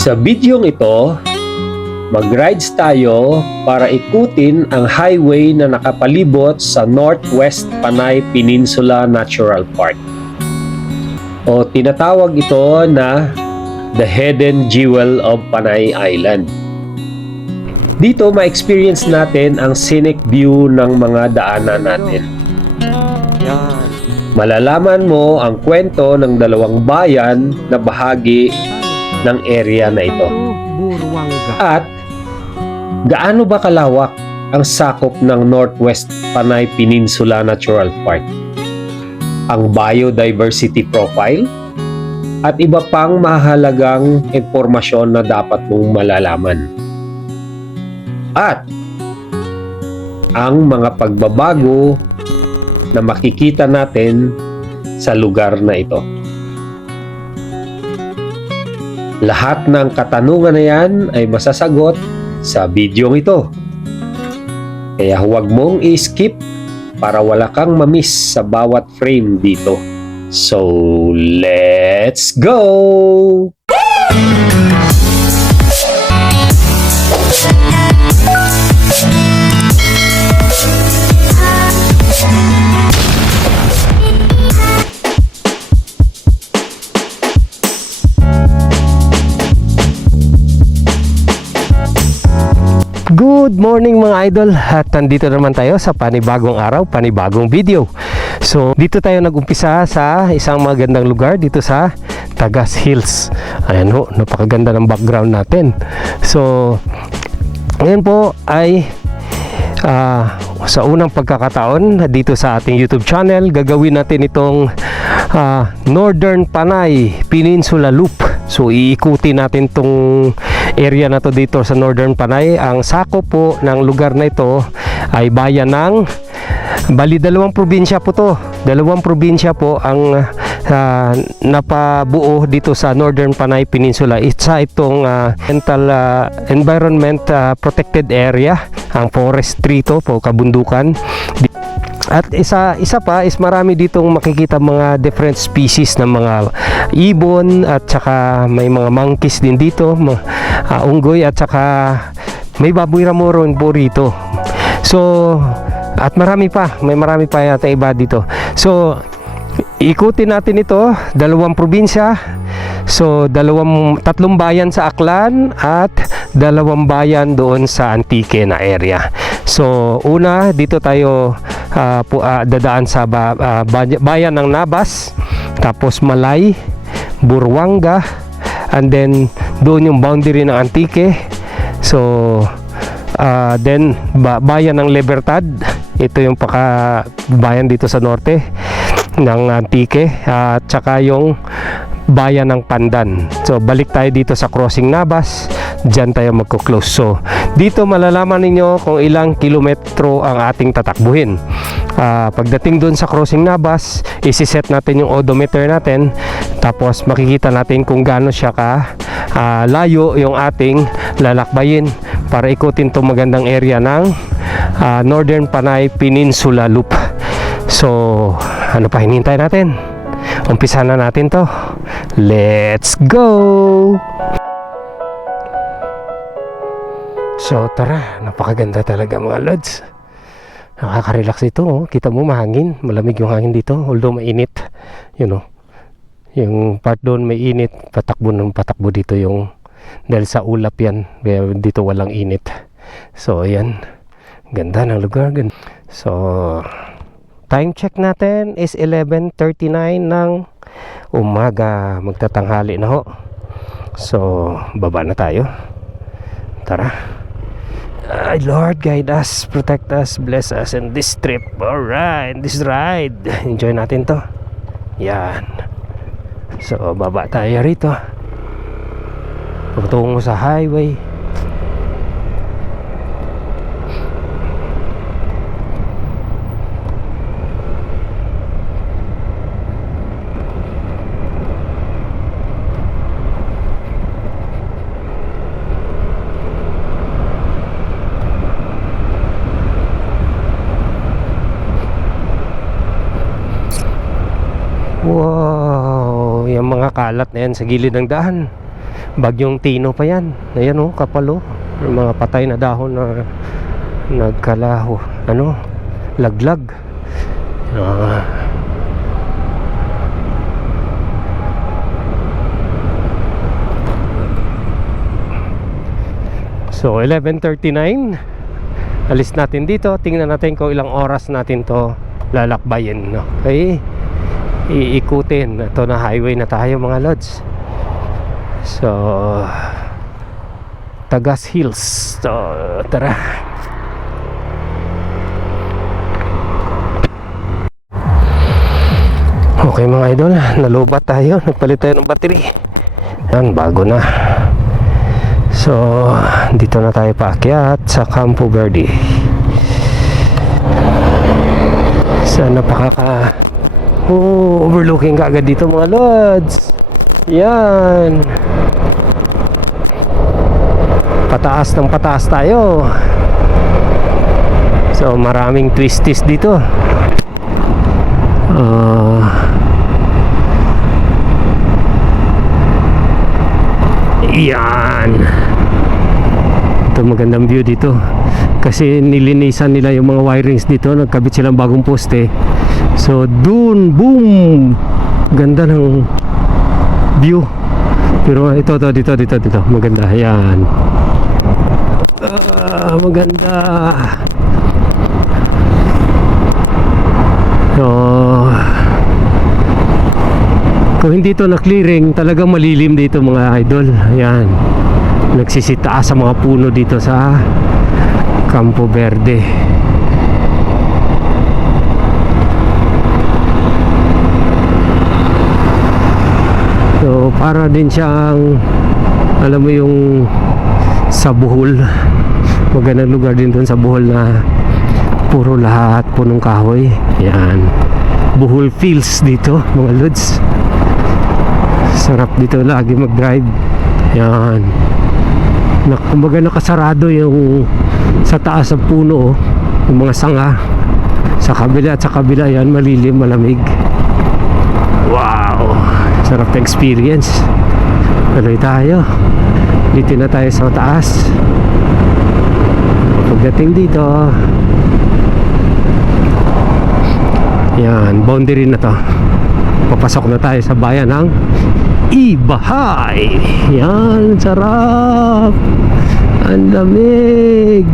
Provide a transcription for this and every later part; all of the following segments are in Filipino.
Sa bidyong ito, mag-rides tayo para ikutin ang highway na nakapalibot sa Northwest Panay Peninsula Natural Park. O tinatawag ito na the Hidden Jewel of Panay Island. Dito ma-experience natin ang scenic view ng mga daanan natin. Malalaman mo ang kwento ng dalawang bayan na bahagi ng area na ito. At gaano ba kalawak ang sakop ng Northwest Panay Peninsula Natural Park? Ang biodiversity profile at iba pang mahalagang impormasyon na dapat mong malalaman. At ang mga pagbabago na makikita natin sa lugar na ito. Lahat ng katanungan na yan ay masasagot sa bidyong ito. Kaya huwag mong i-skip para wala kang mamiss sa bawat frame dito. So, let's go! Good morning mga idol, at nandito naman tayo sa panibagong araw, panibagong video. So dito tayo nag-umpisa sa isang magandang lugar dito sa Tagas Hills. Ayan ho, napakaganda ng background natin. So ngayon po ay sa unang pagkakataon dito sa ating YouTube channel, gagawin natin itong Northern Panay Peninsula Loop. So iikutin natin tong area na to dito sa Northern Panay. Ang sakop po ng lugar na ito ay bayan ng dalawang probinsya po to. Dalawang probinsya po ang napabuo dito sa Northern Panay Peninsula. Isa itong environment protected area, ang forestry to po, kabundukan. At isa pa is marami ditong makikita mga different species ng mga ibon, at saka may mga monkeys din dito, unggoy, at saka may baboy ramoron po rito. So at marami pa yata iba dito. So ikutin natin ito, dalawang probinsya. So tatlong bayan sa Aklan at dalawang bayan doon sa Antique na area. So una dito tayo dadaan sa bayan ng Nabas, tapos Malay, Burwanga, and then doon yung boundary ng Antique. So then bayan ng Libertad, ito yung bayan dito sa norte ng Antique, at saka yung bayan ng Pandan. So balik tayo dito sa crossing Nabas, dyan tayo magko-close. So dito malalaman ninyo kung ilang kilometro ang ating tatakbuhin. Pagdating doon sa crossing Nabas, isi-set natin yung odometer natin, tapos makikita natin kung gaano siya layo yung ating lalakbayin para ikutin itong magandang area ng Northern Panay Peninsula Loop. So ano pa hinihintay natin? Umpisa na natin to. Let's go! So tara, napakaganda talaga mga lods. Nakaka-relax ito, oh. Kita mo mahangin, malamig yung hangin dito, although mainit. Yung part doon may init, patakbo dito yung, dahil sa ulap yan, dito walang init. So ayan, ganda ng lugar. So time check natin is 11:39 ng umaga, magtatanghali na ho. So baba na tayo. Tara. Lord, guide us, protect us, bless us in this trip. Alright, this ride. Enjoy natin to. Yan. So baba tayo rito, patungo sa highway. Wow, yung mga nakakalat na yan sa gilid ng daan. Bagyong Tino pa yan. Ayan oh, kapal oh. Yung mga patay na dahon na nagkalaho. Ano? Laglag. So 11:39, alis natin dito. Tingnan natin kung ilang oras natin to lalakbayin. Okay, iikutin. Ito na highway na tayo mga lods. So Tagas Hills. So tara. Okay mga idol, nalubat tayo. Nagpalit tayo ng battery. Yan, bago na. So, dito na tayo paakyat sa Campo Verde. Sana overlooking ka agad dito mga lods. Yan. Pataas ng pataas tayo. So, maraming twisties dito. Yan. Ito magandang view dito. Kasi nilinisan nila yung mga wirings dito. Nagkabit silang bagong poste. So dun, boom! Ganda ng view. Pero ito dito. Maganda. Yan. Maganda. So kung hindi to na-clearing, talagang malilim dito mga idol. Ayan. Nagsisitaas sa mga puno dito sa Campo Verde. So, para din siyang, alam mo yung sa Bohol. Magandang lugar din doon sa Bohol na puro lahat punong kahoy. Ayan. Bohol feels dito mga lods. Sarap dito lagi mag-drive. Yan. Kumbaga nakasarado yung sa taas ng puno, yung mga sanga. Sa kabila at sa kabila yan, malilim, malamig. Wow! Sarap na experience. Tuloy tayo. Dito na tayo sa taas. Pagdating dito, yan, boundary na to. Papasok na tayo sa bayan ng Ibahay. Yan, sarap. Ang lamig.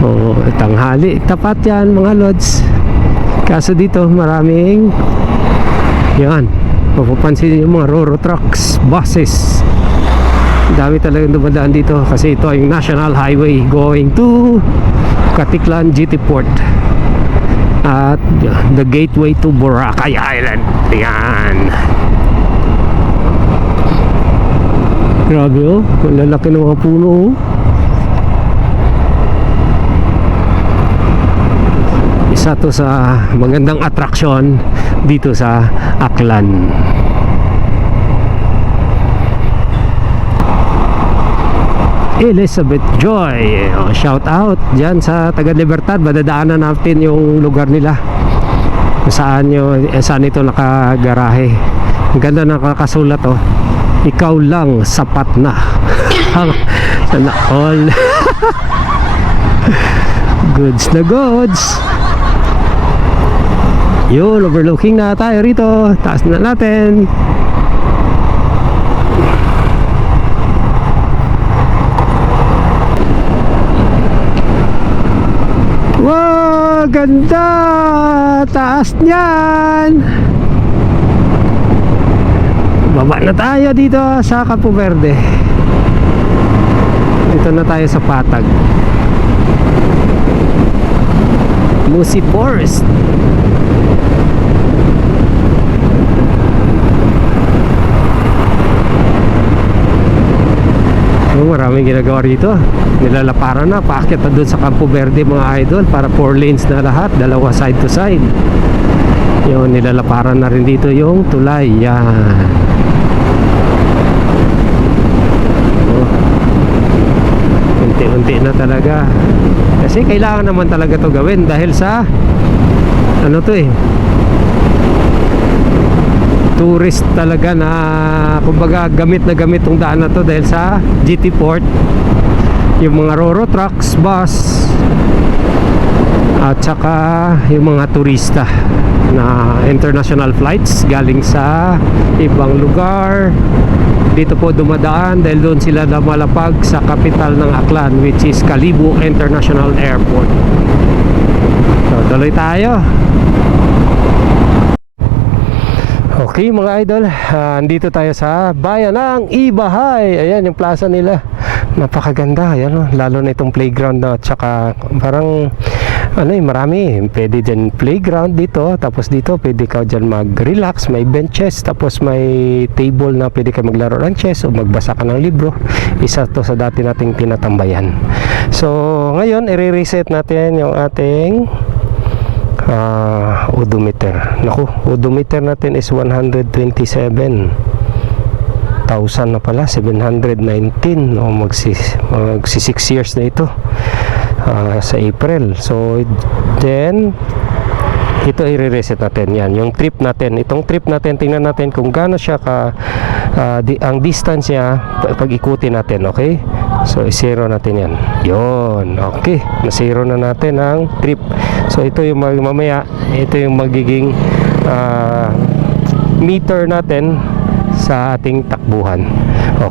Oh, tanghali. Tapat yan mga lods. Kaso dito maraming, yan, mapapansin yung mga Roro trucks, buses. Dami talagang dumadaan dito kasi ito ay National Highway going to Katiklan GT Port at the gateway to Boracay Island. Yan. Grabe oh, ang lalaki ng mga puno oh. Isa to sa magandang atraksyon dito sa Aklan. Elizabeth Joy, oh, shout out dyan sa taga Libertad. Madadaanan natin yung lugar nila saan ito nakagarahe. Ang ganda nakakasulat oh, ikaw lang sapat na. Sana all. Goods na goods. Yun, overlooking na tayo rito. Taas na natin. Wow, ganda. Taas niyan. Baba na tayo dito sa Campo Verde. Dito na tayo sa Patag. Musi Forest. Maraming ginagawa rito. Nilalaparan na, paakyat na doon sa Campo Verde mga idol, para 4 lanes na lahat, dalawa side to side. Yun, nilalaparan na rin dito yung tulay. Yan. Unti-unti na talaga. Kasi kailangan naman talaga to gawin, dahil sa ano to eh, tourist talaga na kumbaga gamit na gamit tong daan na to dahil sa GT Port, yung mga Roro trucks, bus, at saka yung mga turista na international flights galing sa ibang lugar dito po dumadaan dahil doon sila lumalapag sa kapital ng Aklan, which is Kalibo International Airport. So tuloy tayo. Okay mga idol, andito tayo sa bayan ng Ibahay. Ayan yung plaza nila, napakaganda. Ayan, lalo na itong playground na, tsaka parang marami. Pwede dyan playground dito, tapos dito pwede ka dyan mag-relax. May benches, tapos may table na pwede ka maglaro ng chess o magbasa ka ng libro. Isa to sa dati nating tinatambayan. So ngayon i-reset natin yung ating odometer. Naku, odometer natin is 127,000 na pala, 719. magsi 6 years na ito sa April. So then ito i-reset natin. Yan yung trip natin. Itong trip natin, tingnan natin kung gaano siya ang distance niya pag ikutin natin. Okay, so i-zero natin yan. Yun, okay, na-zero na natin ang trip. So ito yung mamaya, ito yung magiging meter natin sa ating takbuhan.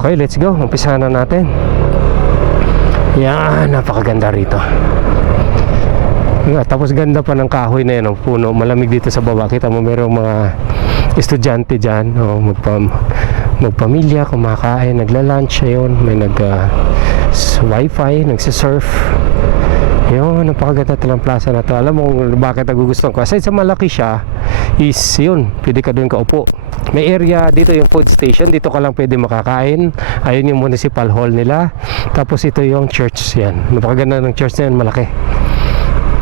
Okay, let's go. Umpisahan na natin. Yan, napakaganda rito. Tapos ganda pa ng kahoy na yan, puno. Malamig dito sa baba. Kita mo merong mga estudyante dyan, magpamilya, kumakain, nagla-lunch. Ayun, may wifi, nagsisurf. Yun, napakaganda ng plaza na to. Alam mo bakit nagugustuhan ko? Aside sa malaki siya, is yun, pwede ka doon kaupo. May area dito, yung food station, dito ka lang pwede makakain. Ayun yung municipal hall nila. Tapos ito yung church, yan. Napakaganda ng church na yan, malaki.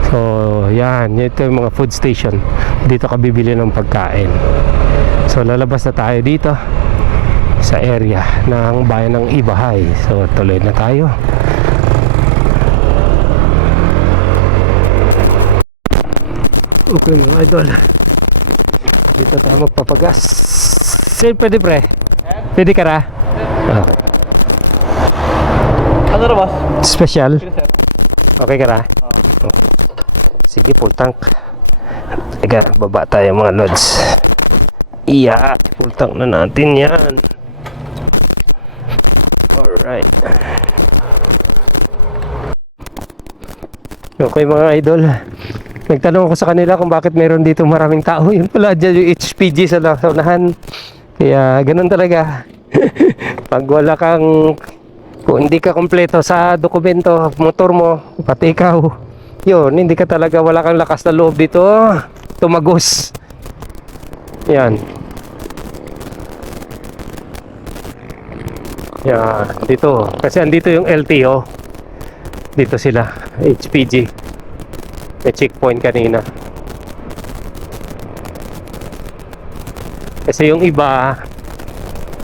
So yan, ito yung mga food station. Dito ka bibili ng pagkain. So lalabas na tayo dito sa area ng bayan ng Ibahay. So tuloy na tayo. Okay mga idol, dito tayo magpapagas. Say, pwede pre? Pwede ka ra? Okay. Ano na boss? Special? Okay ka ra? Sige, full tank. Teka, baba tayo mga lods. Iya, full tank na natin yan. Alright. Okay mga idol, nagtanong ako sa kanila kung bakit meron dito maraming tao. Yun pala, dyan yung HPG sa unahan. Kaya ganun talaga. Pag wala kang, kung hindi ka kompleto sa dokumento, motor mo, pati ikaw, yun, hindi ka talaga, wala kang lakas na loob dito, tumagos. Yan. Yan, dito. Kasi andito yung LTO. Dito sila, HPG. May checkpoint kanina. Kasi yung iba,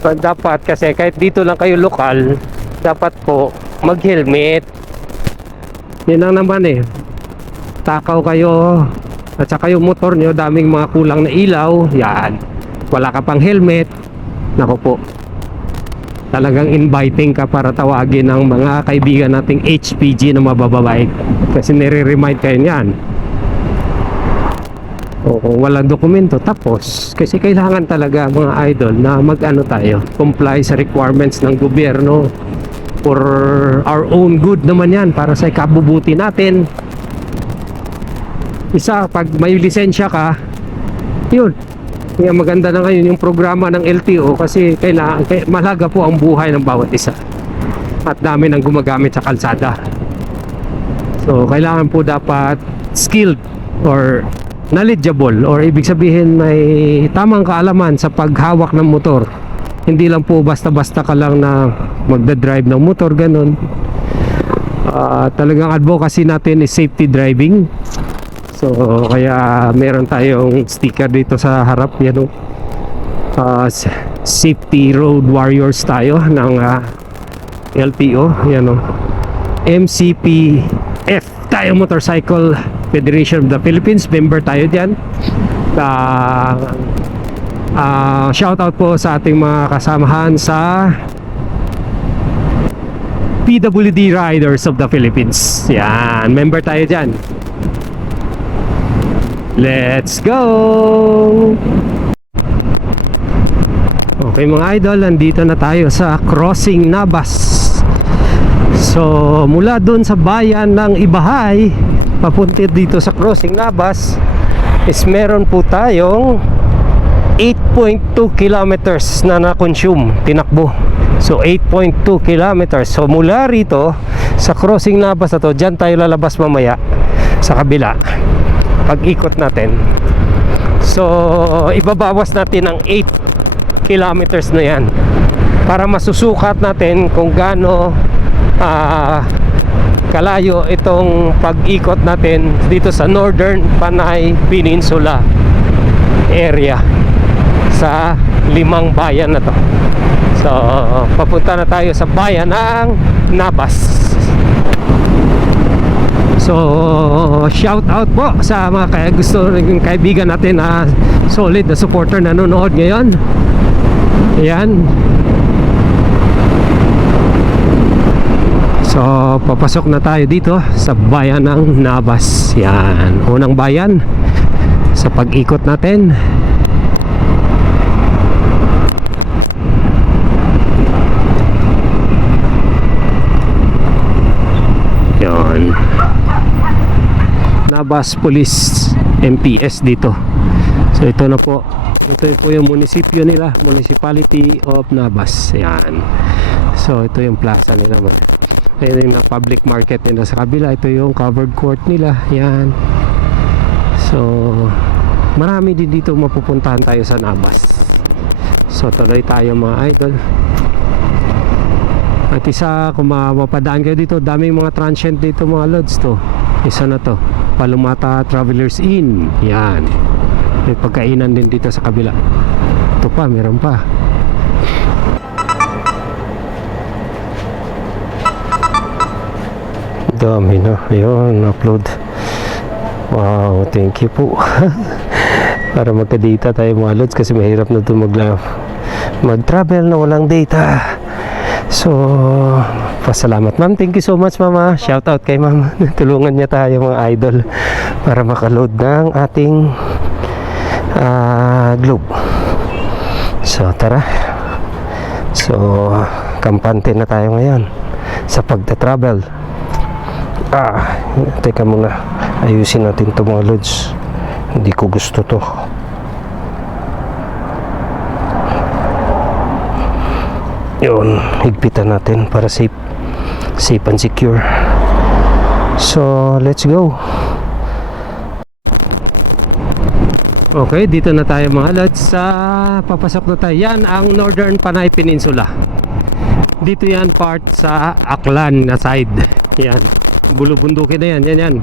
dapat kasi kahit dito lang kayo lokal, dapat po mag-helmet. Yan lang naman eh. Takaw kayo at saka yung motor nyo daming mga kulang na ilaw, yan, wala ka pang helmet, naku po, talagang inviting ka para tawagin ng mga kaibigan nating HPG na mabababait kasi nire-remind kayo niyan. O kung walang dokumento, tapos kasi kailangan talaga mga idol na mag-ano tayo, comply sa requirements ng gobyerno for our own good naman yan, para sa ikabubuti natin. Isa, pag may lisensya ka, yun, kaya maganda na ngayon yung programa ng LTO kasi kailangan, malaga po ang buhay ng bawat isa at dami nang gumagamit sa kalsada. So kailangan po dapat skilled or knowledgeable, or ibig sabihin may tamang kaalaman sa paghawak ng motor. Hindi lang po basta-basta ka lang na magdadrive ng motor, ganun. Talagang advocacy natin is safety driving. So kaya meron tayong sticker dito sa harap, yan, safety road warriors tayo ng LTO, yan, MCPF tayo, Motorcycle Federation of the Philippines, member tayo dyan. Shoutout po sa ating mga kasamahan sa PWD Riders of the Philippines. Yan, member tayo dyan. Let's go! Okay mga idol, nandito na tayo sa Crossing Nabas. So mula doon sa bayan ng Ibahay papunta dito sa Crossing Nabas is meron po tayong 8.2 kilometers na na-consume, tinakbo. So 8.2 kilometers. So mula rito sa Crossing Nabas na to, dyan tayo lalabas mamaya sa kabila pag-ikot natin. So ibabawas natin ang 8 kilometers na yan para masusukat natin kung gaano kalayo itong pag-ikot natin dito sa Northern Panay Peninsula area sa 5 bayan na to. So papunta na tayo sa bayan ng Nabas. So shout out po sa mga gusto ng kaibigan natin na solid na supporter na nanonood ngayon. Ayan. So papasok na tayo dito sa bayan ng Nabas. Yan, unang bayan sa pag-ikot natin. Yan, Nabas Police MPS dito. So ito na po, ito po yung munisipyo nila, Municipality of Nabas. Yan. So ito yung plaza nila man. Ayun yung public market nila sa kabila. Ito yung covered court nila. Yan. So marami din dito mapupuntahan tayo sa Nabas. So tuloy tayo mga idol. At isa, kung mapapadaan kayo dito, daming mga transient dito mga lods to. Isa na to, Palumata Travelers Inn. Yan. May pagkainan din dito sa kabila. Ito pa, meron pa. Dami na. Ayun, upload. Wow, thank you po. Para magka-data tayo mga lods kasi mahirap na ito mag-travel na walang data. So, pasalamat ma'am. Thank you so much mama. Shout out kay ma'am. Tulungan niya tayo mga idol para makaload ng ating globe. So, tara. So, kampante na tayo ngayon sa pagta-travel. Teka muna. Ayusin natin ito mga lods. Hindi ko gusto to. Yun, higpitan natin para safe and secure. So let's go. Okay, dito na tayo mga lads sa papasok na tayo. Yan ang Northern Panay Peninsula. Dito yan part sa Aklan na side. Yan, bulubundukin na yan.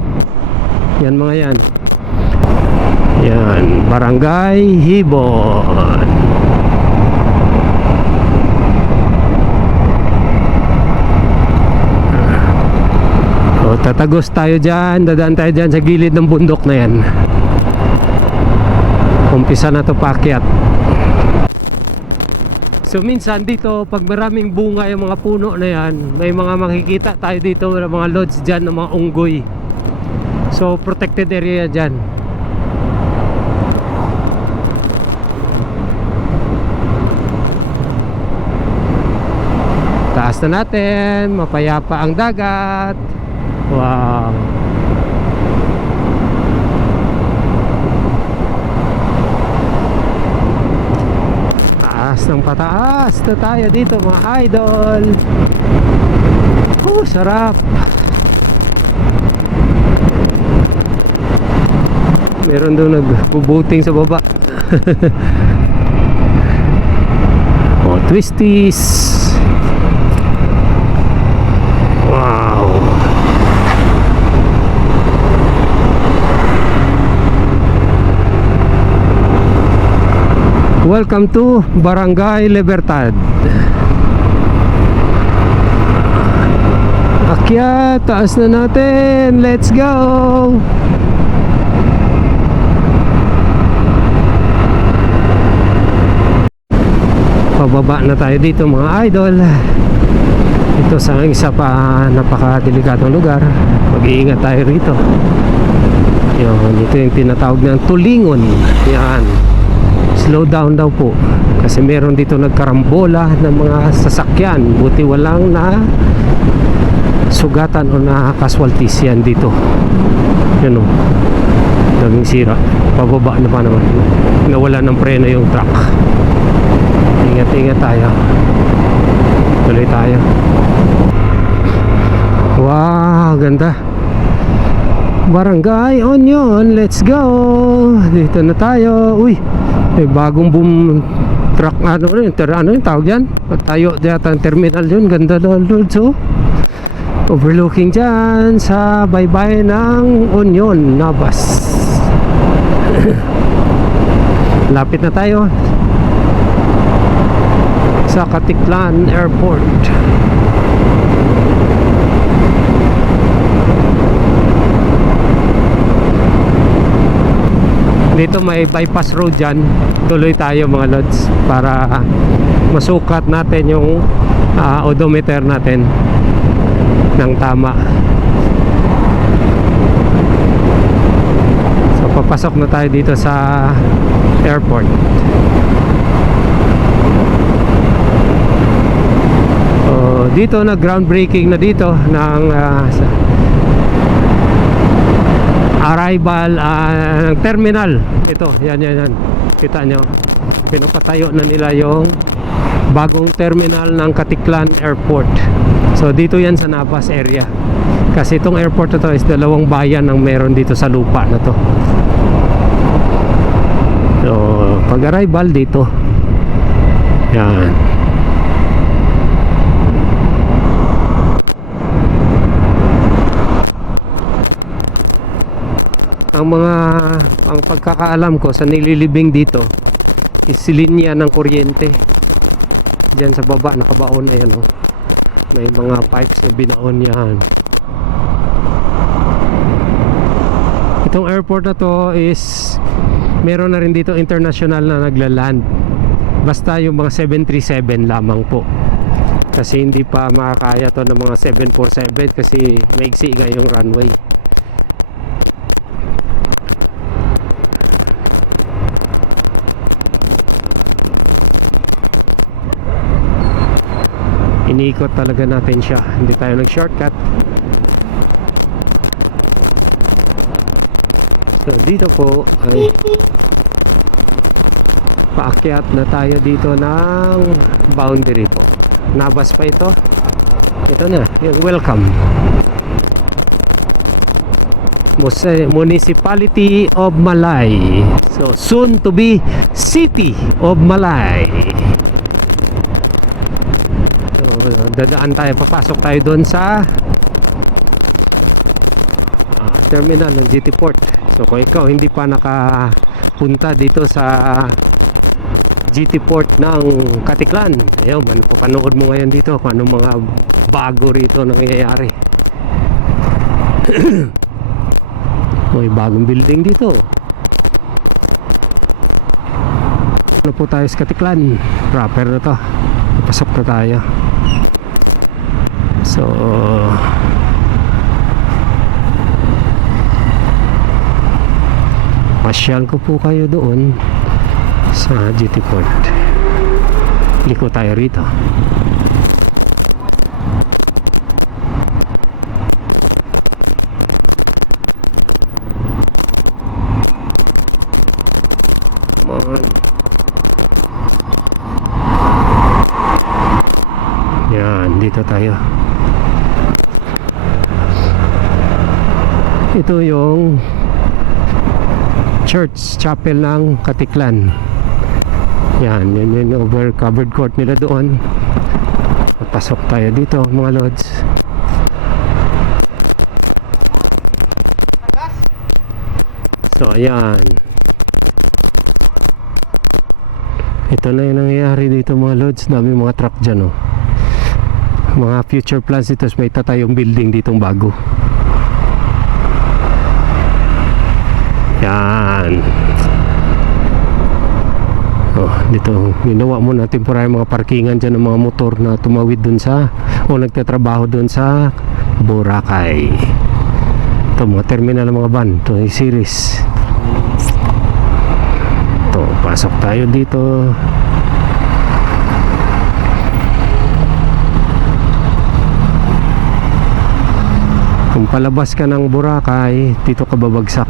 Yan mga yan. Yan, Barangay Hibon. Tatagos tayo dyan, dadaan tayo dyan sa gilid ng bundok na yan. Umpisa na to paakyat. So minsan dito pag maraming bunga yung mga puno na yan, may mga makikita tayo dito, mga lodge dyan ng mga unggoy. So protected area dyan. Taas na natin, mapayapa ang dagat. Wow. Taas ng pataas na tayo dito mga idol. Sarap. Meron doon nagbubuting sa baba. Twisties. Welcome to Barangay Libertad. Akyat, taas na natin. Let's go. Pababa na tayo dito mga idol. Ito sa isa pa napakadelikatong lugar. Mag-iingat tayo rito. Yan, ito yung tinatawag ng tulingon. Yan. Slow down daw po. Kasi meron dito nagkarambola ng mga sasakyan. Buti walang na sugatan o na casualties yan dito. Yan o. Daming sira. Pababa na pa naman. Nawala ng preno yung truck. Ingat-ingat tayo. Tuloy tayo. Wow, ganda. Barangay Onion, let's go. Dito na tayo. Uy, may bagong boom truck. Ano yung tawag yan? Tayo dito ang terminal yun. Ganda doon. So, overlooking dyan sa baybayin ng Onion, Navas. Lapit na tayo sa Katiklan Airport. Dito may bypass road dyan. Tuloy tayo mga lods para masukat natin yung odometer natin ng tama. So papasok na tayo dito sa airport. So dito na groundbreaking na dito ng arrival ng terminal. Ito, yan. Kita nyo, pinapatayo na nila yung bagong terminal ng Katiklan Airport. So dito yan sa Navas area. Kasi itong airport na to is dalawang bayan ang meron dito sa lupa na to. So pag arrival dito, yan. Ang pagkakaalam ko sa nililibing dito is linya ng kuryente. Diyan sa baba nakabaon na yan, oh. May mga pipes na binaon yan. Itong airport na to is meron na rin dito international na naglaland. Basta yung mga 737 lamang po. Kasi hindi pa makakaya to ng mga 747 kasi maigsi nga yung runway. Iniikot talaga natin siya. Hindi tayo nag-shortcut. So dito po ay paakyat na tayo dito ng boundary po. Navas pa ito. Ito na, yung welcome. Municipality of Malay. So soon to be City of Malay. Dadaan tayo, papasok tayo doon sa terminal ng GT Port. So kung ikaw hindi pa nakapunta dito sa GT Port ng Katiklan, ayun, papanood mo ngayon dito kung anong mga bago rito nangyayari. May bagong building dito. Ano po tayo sa Katiklan proper na to. Pasok na tayo. So pasyal ko po kayo doon sa GT Port. Liko tayo rito. Come on. Yan, dito tayo. Ito yung church chapel ng Katiklan. Yan, yun yung over covered court nila doon. Pasok tayo dito mga lods. So ayan, ito na yung nangyayari dito mga lods. Dami mga truck dyan, oh. Mga future plans dito, may tatayong building ditong bago. Yan. Oh, dito ginawa mo na temporary mga parkingan dyan ng mga motor na tumawid dun sa o nagtatrabaho dun sa Boracay. Ito mga terminal ng mga van. Ito yung series. Ito, pasok tayo dito. Kung palabas ka ng Boracay, dito ka babagsak.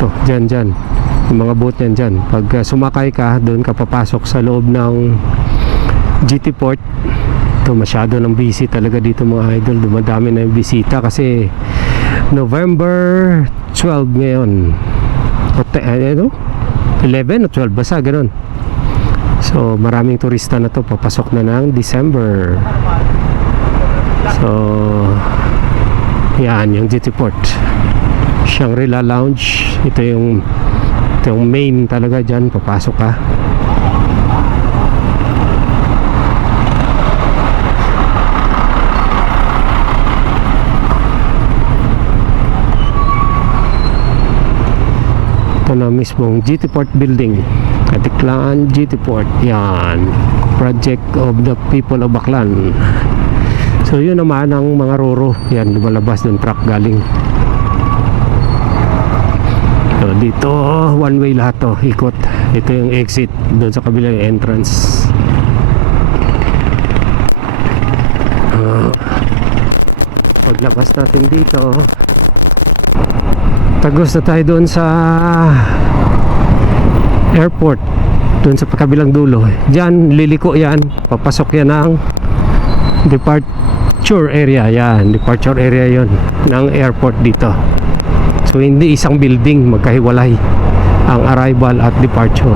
Ito, dyan. Yung mga boat yan dyan. Pag sumakay ka, doon ka papasok sa loob ng GT Port. Ito, masyado ng busy talaga dito mga idol. Dumadami na yung bisita kasi November 12 ngayon. 11 o 12, basta ganun. So, maraming turista na to. Papasok na ng December. So, yan yung GT Port. Shangri-La Lounge. Ito yung main talaga dyan. Papasok ka. Ito na mismong GT Port Building. Katiklaan GT Port. Yan. Project of the people of Baclan. So yun naman ang mga roro. Yan, lumalabas ng truck galing. So dito, one way lahat to, ikot. Ito yung exit, doon sa kabilang entrance. Paglabas natin dito, tagos na tayo doon sa airport, doon sa kabilang dulo. Diyan, liliko yan, papasok yan ng departure area. Yan, departure area yon ng airport dito. So hindi isang building, magkahiwalay ang arrival at departure.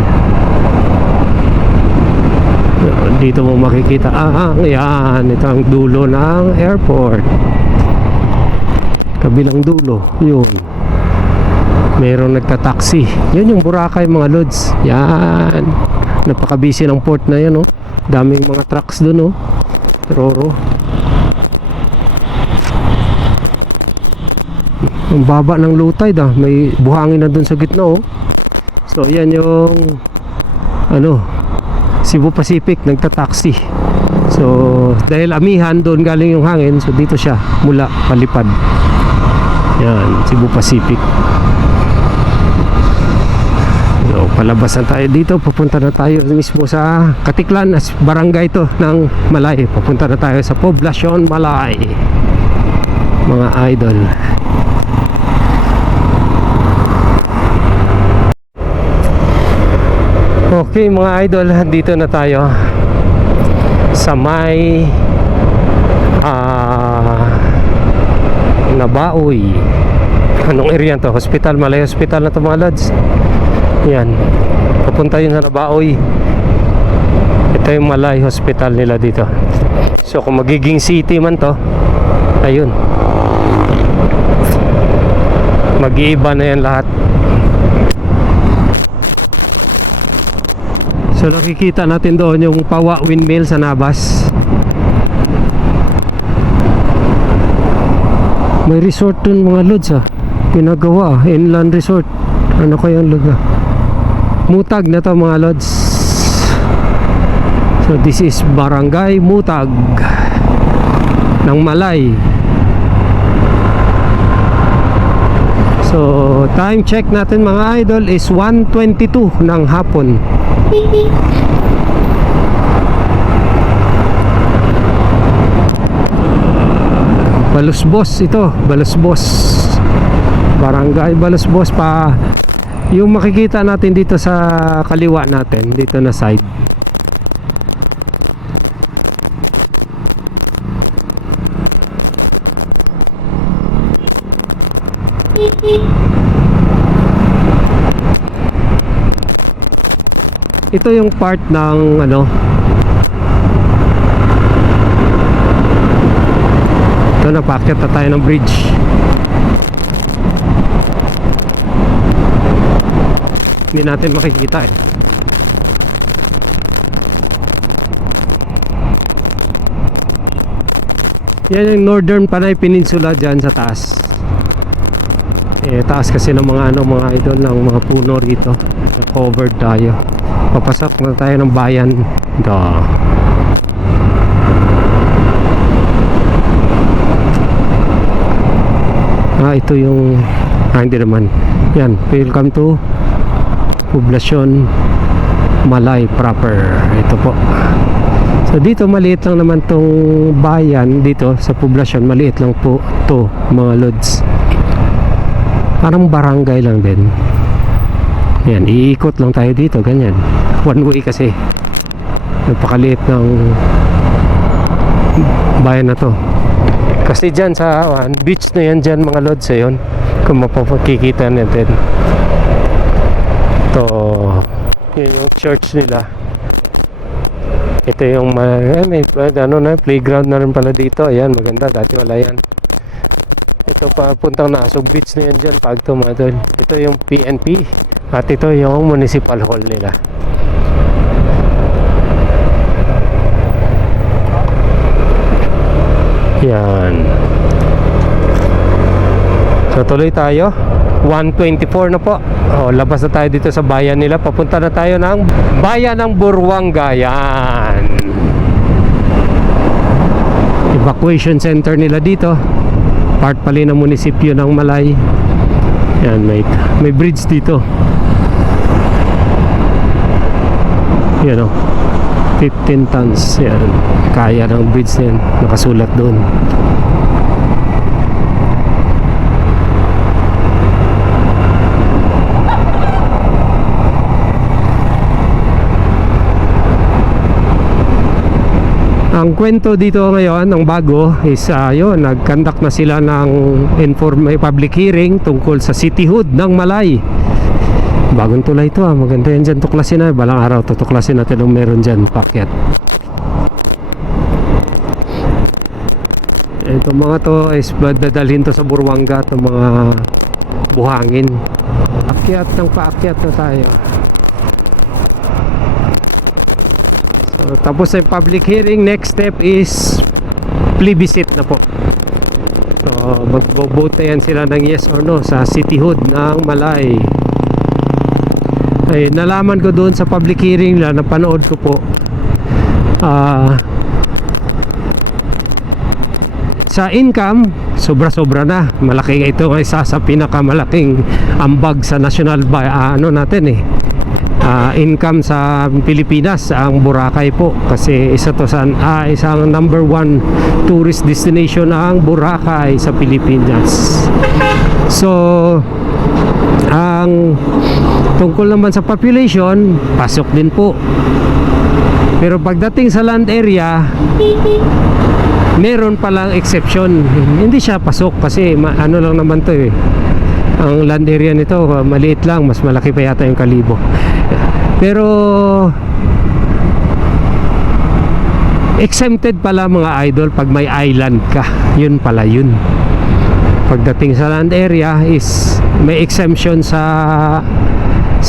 Dito mo makikita yan, ito ang dulo ng airport. Kabilang dulo, yun. Merong nagtataksi. Yun yung Boracay mga lods. Yan. Napaka-busy ng port na yan, oh. Daming mga trucks dun, oh. Roro. Ang baba ng low tide, may buhangin na dun sa gitna, oh. So yan yung Cebu Pacific nagtataksi. So dahil amihan doon galing yung hangin, so dito siya mula palipad. Yan, Cebu Pacific. So palabasan tayo dito, papunta na tayo mismo sa Katiklan, as barangay to ng Malay. Papunta na tayo sa Poblacion Malay, mga idol. Okay mga idol, dito na tayo sa may Nabaoy. Anong area to? Hospital, Malay Hospital na to mga lads. Yan, papunta yun sa Nabaoy. Ito yung Malay Hospital nila dito. So kung magiging city man to, ayun, mag-iiba na yan lahat. So nakikita natin doon yung Pawa Windmill sa Nabas. May resort dun mga lods, pinagawa, inland resort. Ano kayang lugar? Mutag na to mga lods. So this is Barangay Mutag ng Malay. So time check natin mga idol is 1:22 ng hapon. Balusbos ito, Balusbos. Barangay Balusbos pa. Yung makikita natin dito sa kaliwa natin, dito na side. Ito yung part ng ito, napaakyat na tayo ng bridge. Hindi natin makikita eh. Yan yung Northern Panay Peninsula dyan sa taas. Taas kasi ng mga mga idol ng mga puno rito. covered tayo. Papasok na tayo ng bayan. Ito. Ito yung hindi naman. Yan, welcome to Poblacion Malay proper. Ito po. So dito maliit lang naman tong bayan dito sa poblasyon, maliit lang po to mga lods. Parang barangay lang din. Yan, iikot lang tayo dito, ganyan. One way kasi. Napakaliit ng bayan na to. Kasi dyan sa beach na yan dyan mga lods, yun. Kung mapapakikita natin. Ito, yun yung church nila. Ito yung may playground na rin pala dito. Ayan, maganda, dati wala yan. Ito papuntang Nasog Beach na yan dyan pag tumadol. Ito yung PNP at ito yung municipal hall nila. Yan. So tuloy tayo. 1:24 na po. Labas na tayo dito sa bayan nila. Papunta na tayo ng bayan ng Buruanga. Yan. Evacuation center nila dito. Part pala ng munisipyo ng Malay. Yan, may bridge dito. Yan o. 15 tons. Yan. Kaya ng bridge na yan. Nakasulat doon. Ang kwento dito ngayon, ang bago is yun, nag-conduct na sila ng public hearing tungkol sa cityhood ng Malay. Bagong tulay ito, maganda yan dyan, tuklasin na. Balang araw tutuklasin natin kung meron dyan pakyat. Ito mga to is dadalhin to sa Buruanga, itong mga buhangin. Akyat ng paakyat na tayo. So, tapos sa public hearing, next step is plebiscite na po. So magbo-vote na yan sila ng yes or no sa cityhood ng Malay. Ay, nalaman ko doon sa public hearing na napanood ko po, sa income sobra-sobra na. Malaki ito, isa sa pinakamalaking ambag sa national natin income sa Pilipinas, ang Boracay po, kasi isa to sa isang number 1 tourist destination ang Boracay sa Pilipinas. So ang tungkol naman sa population, pasok din po. Pero pagdating sa land area, meron palang exception. Hindi siya pasok kasi ano lang naman to ang land area nito maliit lang, mas malaki pa yata yung Kalibo. Pero exempted pala mga idol pag may island ka. Yun pala yun. Pagdating sa land area is may exemption sa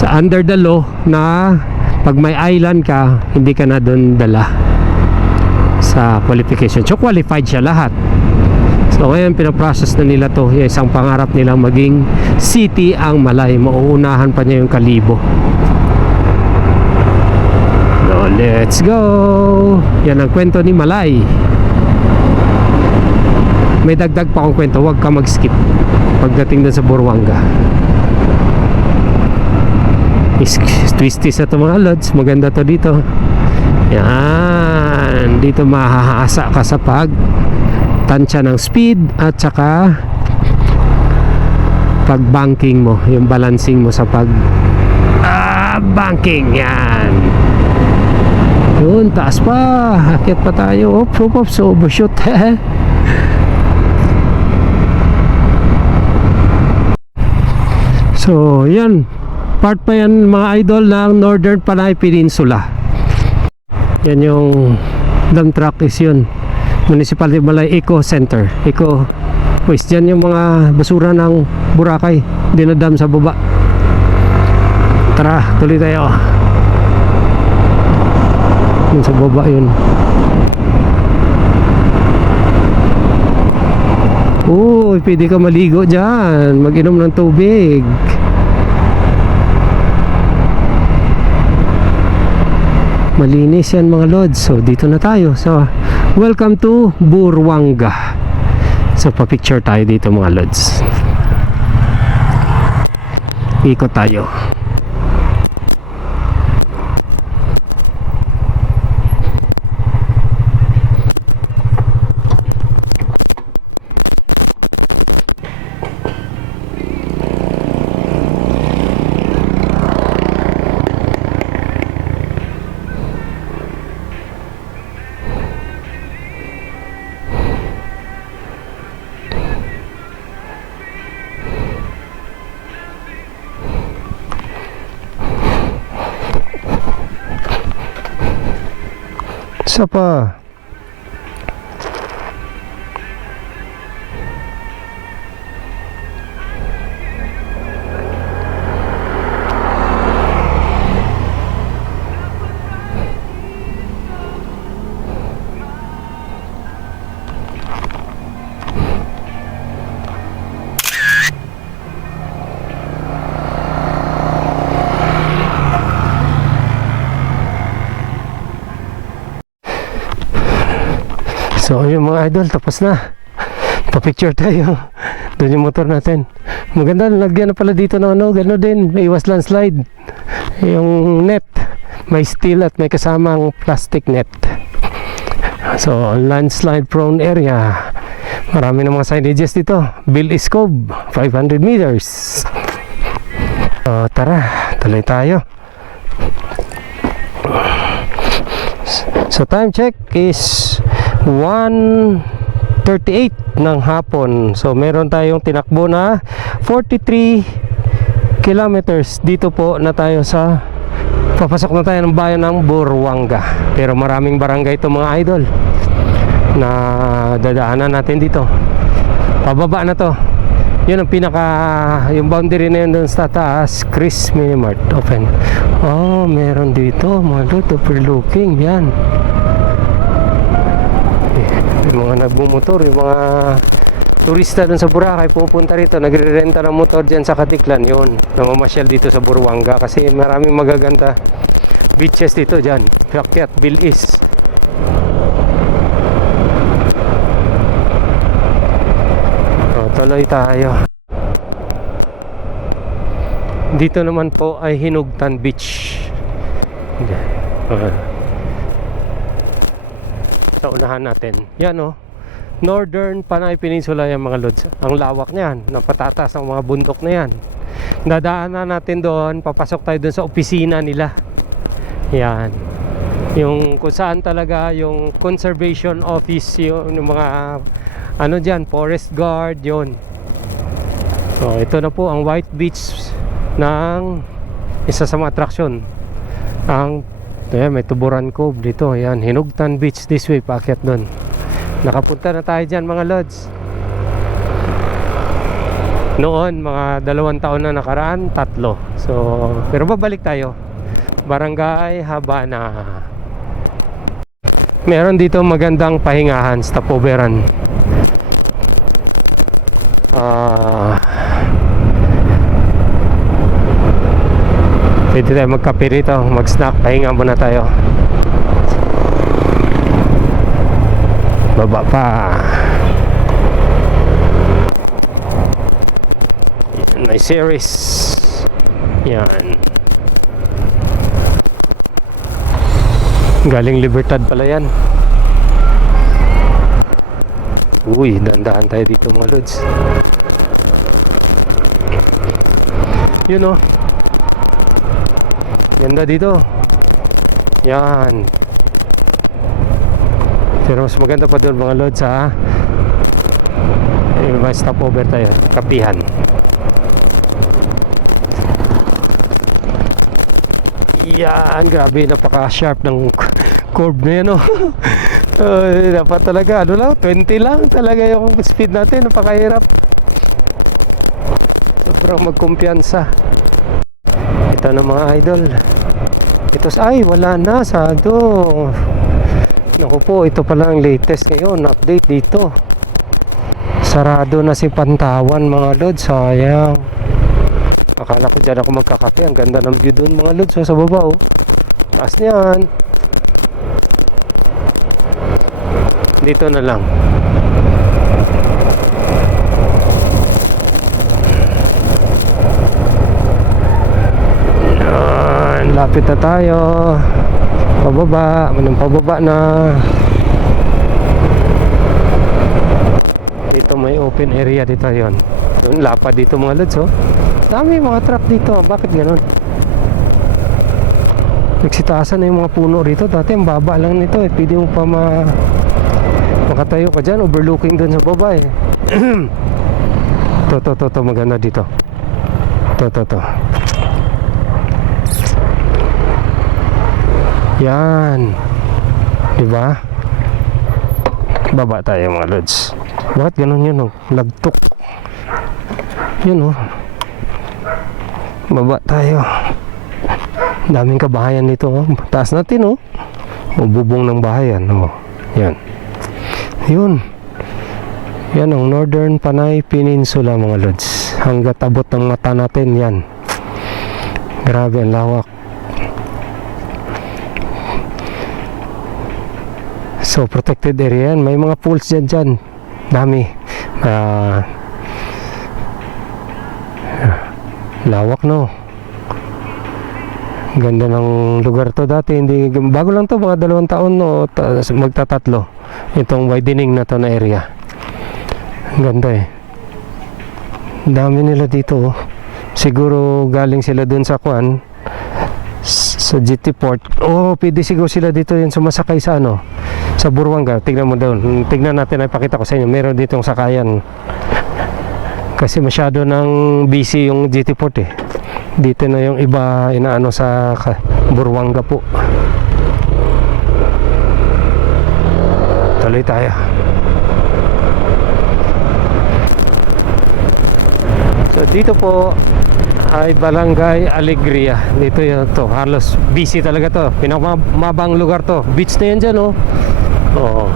under the law na pag may island ka, hindi ka na doon dala sa qualification. So qualified siya lahat. So ngayon pinaprocess na nila to. Yung isang pangarap nilang maging city ang Malay. Mauunahan pa niya yung Kalibo. So let's go. Yan ang kwento ni Malay. May dagdag pa akong kwento, huwag ka mag-skip pagdating doon sa Buruanga. Twisty sa ito mga lods. Maganda to dito. Yan. Dito mahahasa ka sa tansya ng speed at saka pag-banking mo, yung balancing mo sa banking. Yan. Yun, taas pa. Akyat pa tayo. Oops, overshoot. So, yan. Part pa yan mga idol ng Northern Panay Peninsula. Yan yung dump truck is yun. Municipality Malay Eco Center. Eco waste. Yan yung mga basura ng Boracay. Dinadam sa baba. Tara, tuloy tayo. Yun sa baba yun. Pwede ka maligo dyan. Mag-inom ng tubig. Malinis yan mga lods. So dito na tayo. So welcome to Buruanga. So pa-picture tayo dito mga lods. Ikot tayo. Isa pa. So yung mga idol, tapos na. Pa-picture tayo. Doon yung motor natin. Maganda, lagyan na pala dito ng ano, gano'n din. May iwas landslide. Yung net. May steel at may kasamang plastic net. So, landslide prone area. Marami ng mga signages dito. Bill Escob, 500 meters. So, tara, tuloy tayo. So, time check is 1:38 ng hapon. So meron tayong tinakbo na 43 kilometers. Dito po na tayo sa papasok na tayo ng bayan ng Buruanga. Pero maraming barangay ito mga idol na dadaanan natin dito. Pababa na to. Yun ang pinaka, yung boundary na yun doon sa taas. Chris Minimart open. Oh, meron dito mga loot, overlooking. Yan, yung mga nagbumotor, yung mga turista dun sa Boracay pupunta rito, nagre-renta ng motor dyan sa Katiklan. Yun, namamasyal dito sa Buruanga kasi maraming magaganda beaches dito dyan. Pyakyat, Bilis. Tuloy tayo. Dito naman po ay Hinugtan Beach. Sa unahan natin. Yan o. Northern Panay Peninsula yan mga lods. Ang lawak niyan. Napatatas ang mga bundok na yan. Dadaanan natin doon. Papasok tayo doon sa opisina nila. Yan. Yung kung saan talaga yung conservation office, yung mga ano dyan, forest guard, yun. So ito na po ang White Beach ng isa sa mga attraction. Ang may Tuburan Cove dito. Yan, Hinugtan Beach this way, paakyat doon. Nakapunta na tayo dyan mga lods. Noon, mga 2 taon na nakaraan, 3. So, pero babalik tayo. Barangay Habana. Meron dito magandang pahingahan, stopoveran. Pwede tayo magkape rito, mag-snack, pahinga muna tayo. Baba pa. Yan, may series. Yan. Galing Libertad pala yan. Uy, dandahan tayo dito mga lods. Yun o. Ganda dito. Yan. Pero mas maganda pa doon mga lods ha. May stopover tayo. Kapihan. Yan. Grabe. Napaka-sharp ng curve na yan o. Dapat talaga ano lang, 20 lang talaga yung speed natin. Napakahirap. Sobrang magkumpiyansa. Ito na mga idol. Ito ay wala na sado. Naku po, ito pala ang latest ngayon, update dito. Sarado na si Pantawan mga lods. Sayang. Akala ko dyan ako magkakape. Ang ganda ng view doon mga lods. So, sa baba oh. Taas niyan. Dito na lang. Yan, lapit na tayo. Pababa, pababa na. Dito may open area dito yon. Doon lapad dito mga lods, oh. Dami mga truck dito. Bakit ganun? Nagsitaasan na yung mga puno rito. Dati ang baba lang nito eh. Pwede mo pa makatayo ka dyan. Overlooking doon sa baba eh. to maganda dito. To. Yan. Diba? Baba tayo mga lods. Bakit ganun yun, oh? Lagtok. Yun, oh. Baba tayo. Daming kabahayan nito, oh. Taas natin, oh. O, bubong ng bahayan, oh. Yan. Yun. Yan ang Northern Panay Peninsula mga lods. Hanggat abot ng mata natin, yan. Grabe ang lawak. So protected area yan. May mga pools dyan. Dami. Lawak, no? Ganda ng lugar to dati. Hindi, bago lang to, mga 2 taon, no? Magtatatlo. Itong widening na to na area. Ganda eh. Dami nila dito, oh. Siguro galing sila dun sa Kuan, sa GT Port. Oh, pwede siguro sila dito yung sumasakay sa ano, sa Burwanga. Tignan mo doon. Tignan natin, ay pakita ko sa inyo. Meron ditong sakayan. Kasi masyado nang busy yung GT Port eh. Dito na yung iba inaano sa Burwanga po. Tuloy tayo. So dito po ay Barangay Alegria. Dito yun to. Halos busy talaga to. Pinakamabang lugar to. Beach na yan dyan, oh. Oo.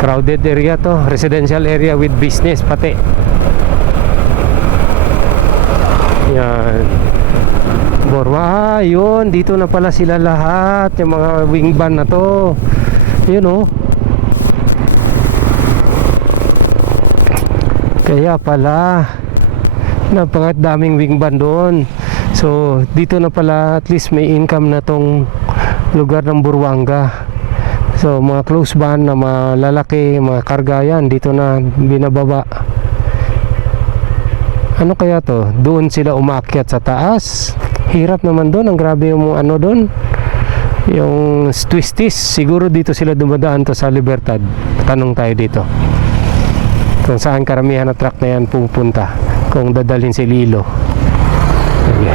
Crowded area to. Residential area with business pati. Yan. Borwa. Yun. Dito na pala sila lahat. Yung mga wing van na to. Yun, oh. Kaya pala napakadaming wing van doon. So dito na pala at least may income na tong lugar ng Burwanga. So mga close van na malalaki, mga karga yan, dito na binababa. Ano kaya to? Doon sila umakyat sa taas. Hirap naman doon. Ang grabe yung ano doon, yung twisties. Siguro dito sila dumadaan to sa Libertad. Tanong tayo dito kung saan karamihan na truck na yan pupunta kung dadalhin si Lilo. Okay.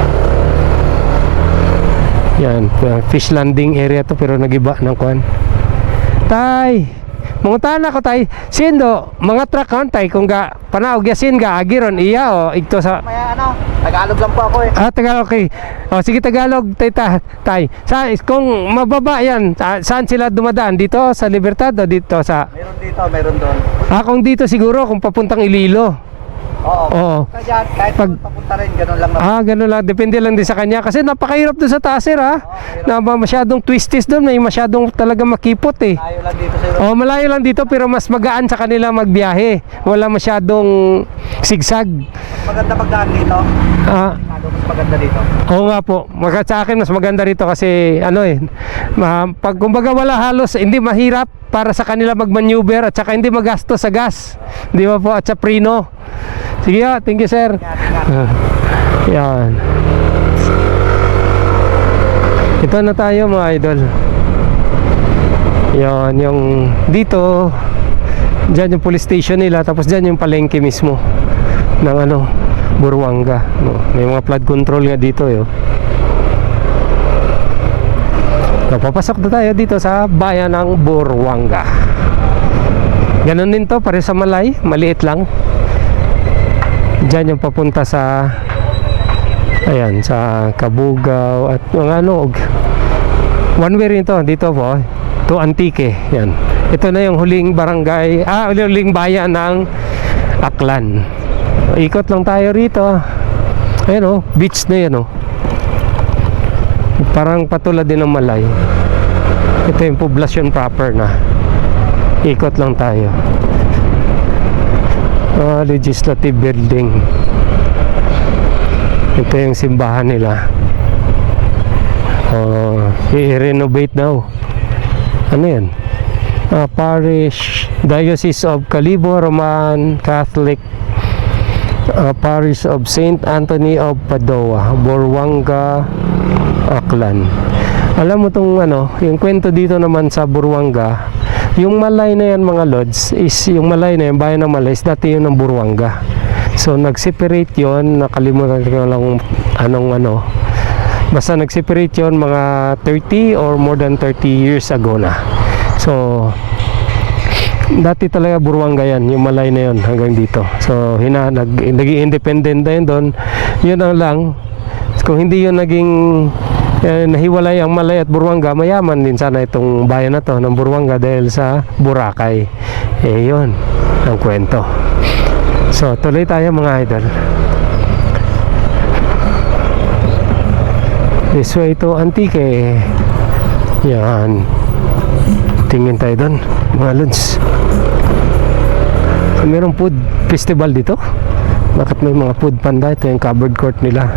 Yan, fish landing area to pero nagiba ng kuan. Tay, mangutan ako tay. Sindo, mga truck on tay kung ga panaog yasin ga agiron iya o igto sa May ano, Tagalog lang po ako eh. Tagalog okay. O sige Tagalog tay. Sa kung mababa yan, saan sila dumadaan? Dito sa Libertad o dito sa Meron dito, meron doon. kung dito siguro kung papuntang Ililo. Oo. Kaya kahit papunta rin, ganun lang naman. Ganun lang. Depende lang din sa kanya. Kasi napakahirap doon sa taas, sir, ha? Na masyadong twisties doon. May masyadong talaga makipot, eh. Malayo lang dito sir. Malayo lang dito pero mas magaan sa kanila magbiyahe. Wala masyadong sigsag. Maganda magdaan dito. Mas maganda dito. Oo nga po. Sa akin mas maganda rito kasi pag kumbaga wala halos, hindi mahirap para sa kanila mag-maneuver at saka hindi magastos sa gas. Di ba po? At sa prino. Sige, thank you sir. Yan. Ito na tayo mga idol. Yan, yung dito dyan yung police station nila, tapos dyan yung palengke mismo ng Burwanga. May mga flood control nga dito Papasok na tayo dito sa bayan ng Burwanga. Ganon din to, pare sa Malay, maliit lang. Diyan yung papunta sa sa Kabugaw at mga one way rin to, dito po to Antique. Yan. Ito na yung huling barangay, huling bayan ng Aklan. Ikot lang tayo rito. Ayan beach na yan Parang patulad din ng Malay. Ito yung poblasyon proper na. Ikot lang tayo. Legislative building. Ito yung simbahan nila. I-renovate daw. Ano yan? Parish Diocese of Calibo Roman Catholic Parish of Saint Anthony of Padua, Buruanga, Aklan. Alam mo tong yung kwento dito naman sa Buruanga, yung Malay na yan mga lods, is yung Malay na yan, bayan ng Malay, is dati yun ng Buruanga. So nag-separate yun, nakalimutan ko lang basta nag-separate yun mga 30 or more than 30 years ago na. So dati talaga Buruanga yan, yung Malay na yun hanggang dito. So naging independent na yun doon. Yun lang, kung hindi yun naging nahiwalay ang Malay at Buruanga, mayaman din sana itong bayan na to ng Buruanga dahil sa Boracay. Yun ang kwento. So tuloy tayo mga idol. This way to Antique. Yan, tingin tayo doon mga lods. Mayroong food festival dito. Bakit may mga food panda? Ito yung covered court nila.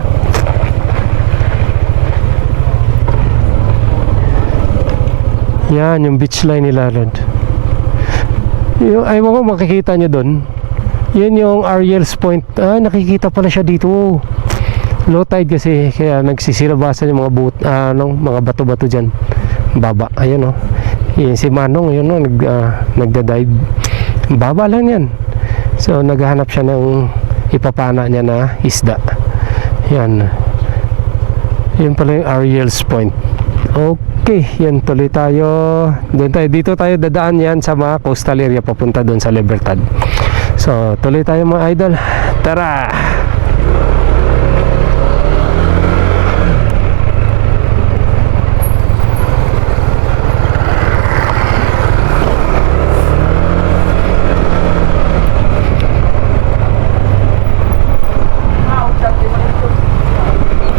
Yan yung beach line nila, Lord. Ay mo makikita nyo doon. Yun yung Ariel's Point. Nakikita pala siya dito. Low tide kasi, kaya nagsisilabasan yung mga bato-bato dyan. Baba, ayun Yan si Manong, yun nagda-dive. Baba lang yan. So naghahanap siya ng ipapana niya na isda. Yan. Yun pala yung Ariel's Point. Okay, yan, tuloy tayo. Dito tayo dadaan yan sa mga coastal area papunta doon sa Libertad. So, tuloy tayo mga idol. Tara!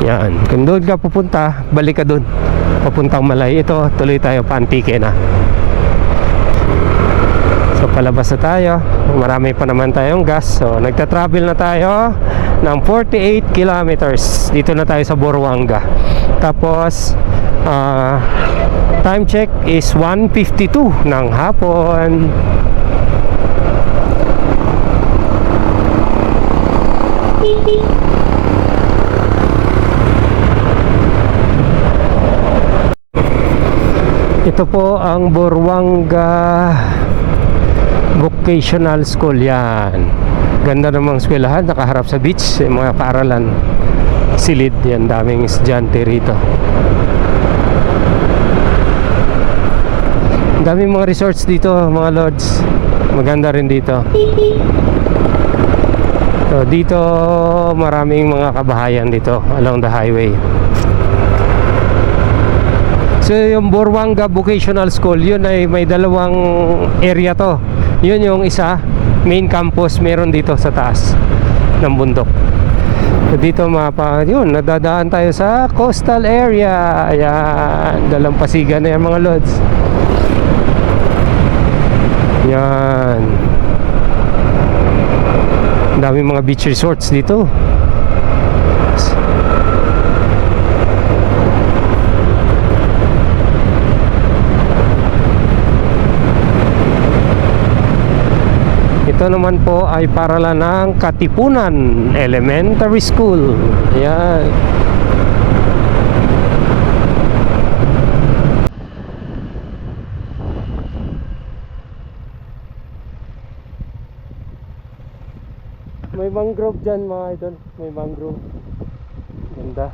Yan, kung doon ka pupunta, balik ka doon papuntang Malay. Ito, tuloy tayo pa Antique na. So palabas na tayo, marami pa naman tayong gas. So nagta-travel na tayo ng 48 kilometers. Dito na tayo sa Buruanga. Tapos time check is 1:52 ng hapon. Ito po ang Buruanga Vocational School. Yan, ganda namang eskwelahan, nakaharap sa beach, mga paaralan, silid yan, daming estudyante rito. Daming mga resorts dito mga lords, maganda rin dito. So dito maraming mga kabahayan dito along the highway. So yung Buruanga Vocational School, yun ay may dalawang area to. Yun yung isa, main campus, meron dito sa taas ng bundok. So dito yun, nadadaan tayo sa coastal area. Ayan, dalampasigan na yan mga lods. Yan, daming mga beach resorts dito. Ito naman po ay paralan ng Katipunan Elementary School. Ayan. May mangrove dyan mga idol. May mangrove. Ganda.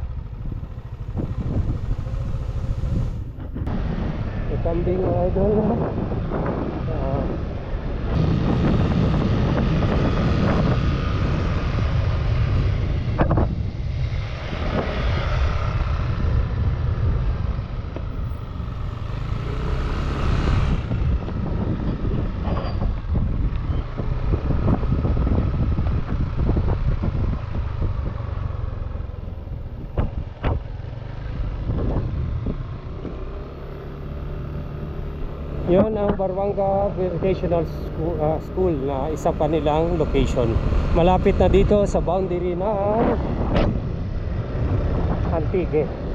May kambing mga idol. Yun ang Buruanga Vocational School na isa pa nilang location. Malapit na dito sa boundary ng Antique.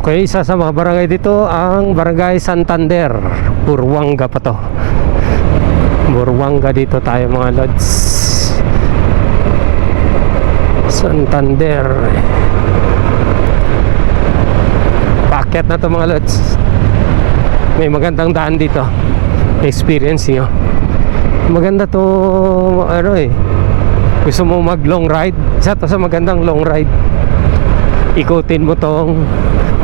Okay, isa sa mga barangay dito ang Barangay Santander. Buruanga pa to. Buruanga dito tayo mga lods. Santander. Paakyat na to mga lods. May magandang daan dito. Experience nyo. Maganda to, ano eh. Gusto mo mag long ride? Isa to sa magandang long ride. Ikutin mo tong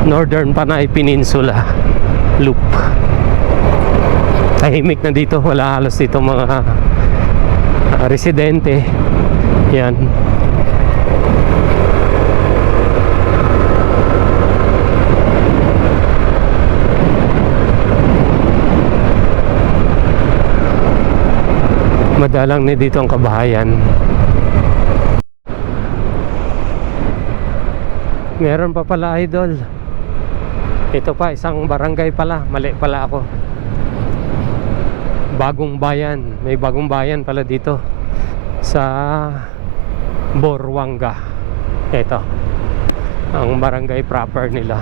Northern Panay Peninsula Loop. Tahimik na dito, wala halos dito mga residente. Yan. Madalang na dito ang kabahayan. Meron pa pala, idol. Ito pa, isang barangay pala. Mali pala ako. Bagong Bayan. May Bagong Bayan pala dito sa Buruanga. Ito ang barangay proper nila.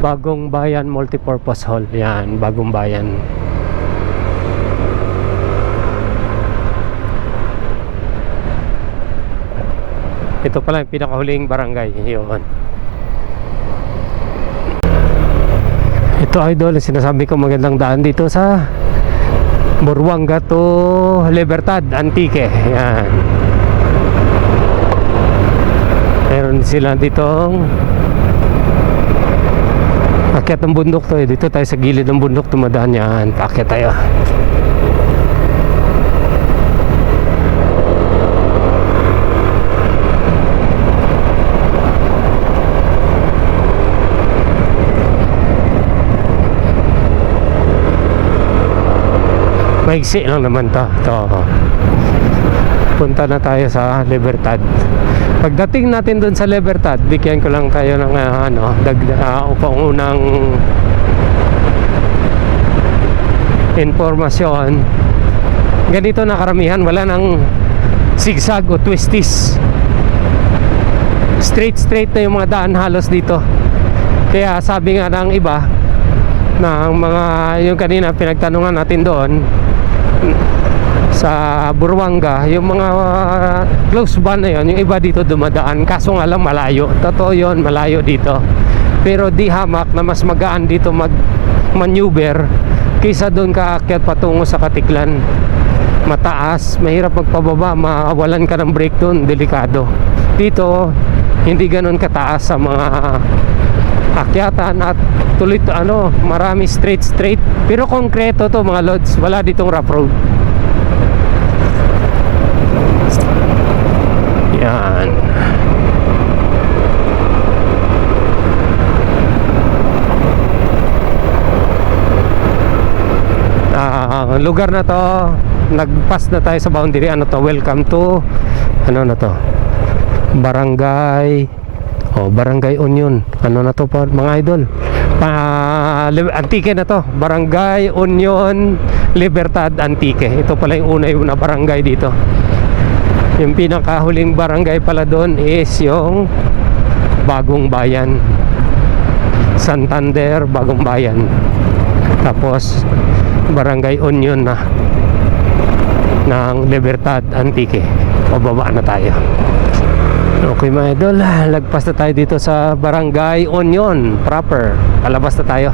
Bagong Bayan Multipurpose Hall. Yan, Bagong Bayan. Ito pala yung pinakahuling barangay. Yun. Ito, idol, sinasabi ko magandang daan dito sa Buruanga to Libertad, Antique. Yan. Meron sila ditong akyat ng bundok to eh. Dito tayo sa gilid ng bundok tumadaan yan. Paakyat tayo. Maigsi lang naman to. Punta na tayo sa Libertad. Pagdating natin dun sa Libertad, bigyan ko lang tayo ng upang unang informasyon. Ganito na karamihan, wala nang zigzag o twisties. Straight na yung mga daan halos dito. Kaya sabi nga ng iba, ng mga yung kanina pinagtanungan natin doon sa Buruanga, yung mga close ba na yun, yung iba dito dumadaan, kaso nga lang malayo. Totoo yun, malayo dito, pero di hamak na mas magaan dito mag maneuver kaysa doon kaakyat patungo sa Katiklan. Mataas, mahirap magpababa, mawalan ka ng brake doon, delikado. Dito hindi ganun kataas sa mga akyatan at tuloy marami straight pero konkreto to mga lods, wala ditong rough road. Yan. Lugar na to, nagpass na tayo sa boundary. Ano to, welcome to ano na to, Barangay Barangay Union. Ano na to po mga idol, Antique na to, Barangay Union Libertad Antique. Ito pala yung una barangay dito. Yung pinakahuling barangay pala doon is yung Bagong Bayan, Santander Bagong Bayan. Tapos Barangay Union na ng Libertad Antique. Pababa na tayo. Okay mga idol, lagpas na tayo dito sa Barangay Union proper. Palabas na tayo.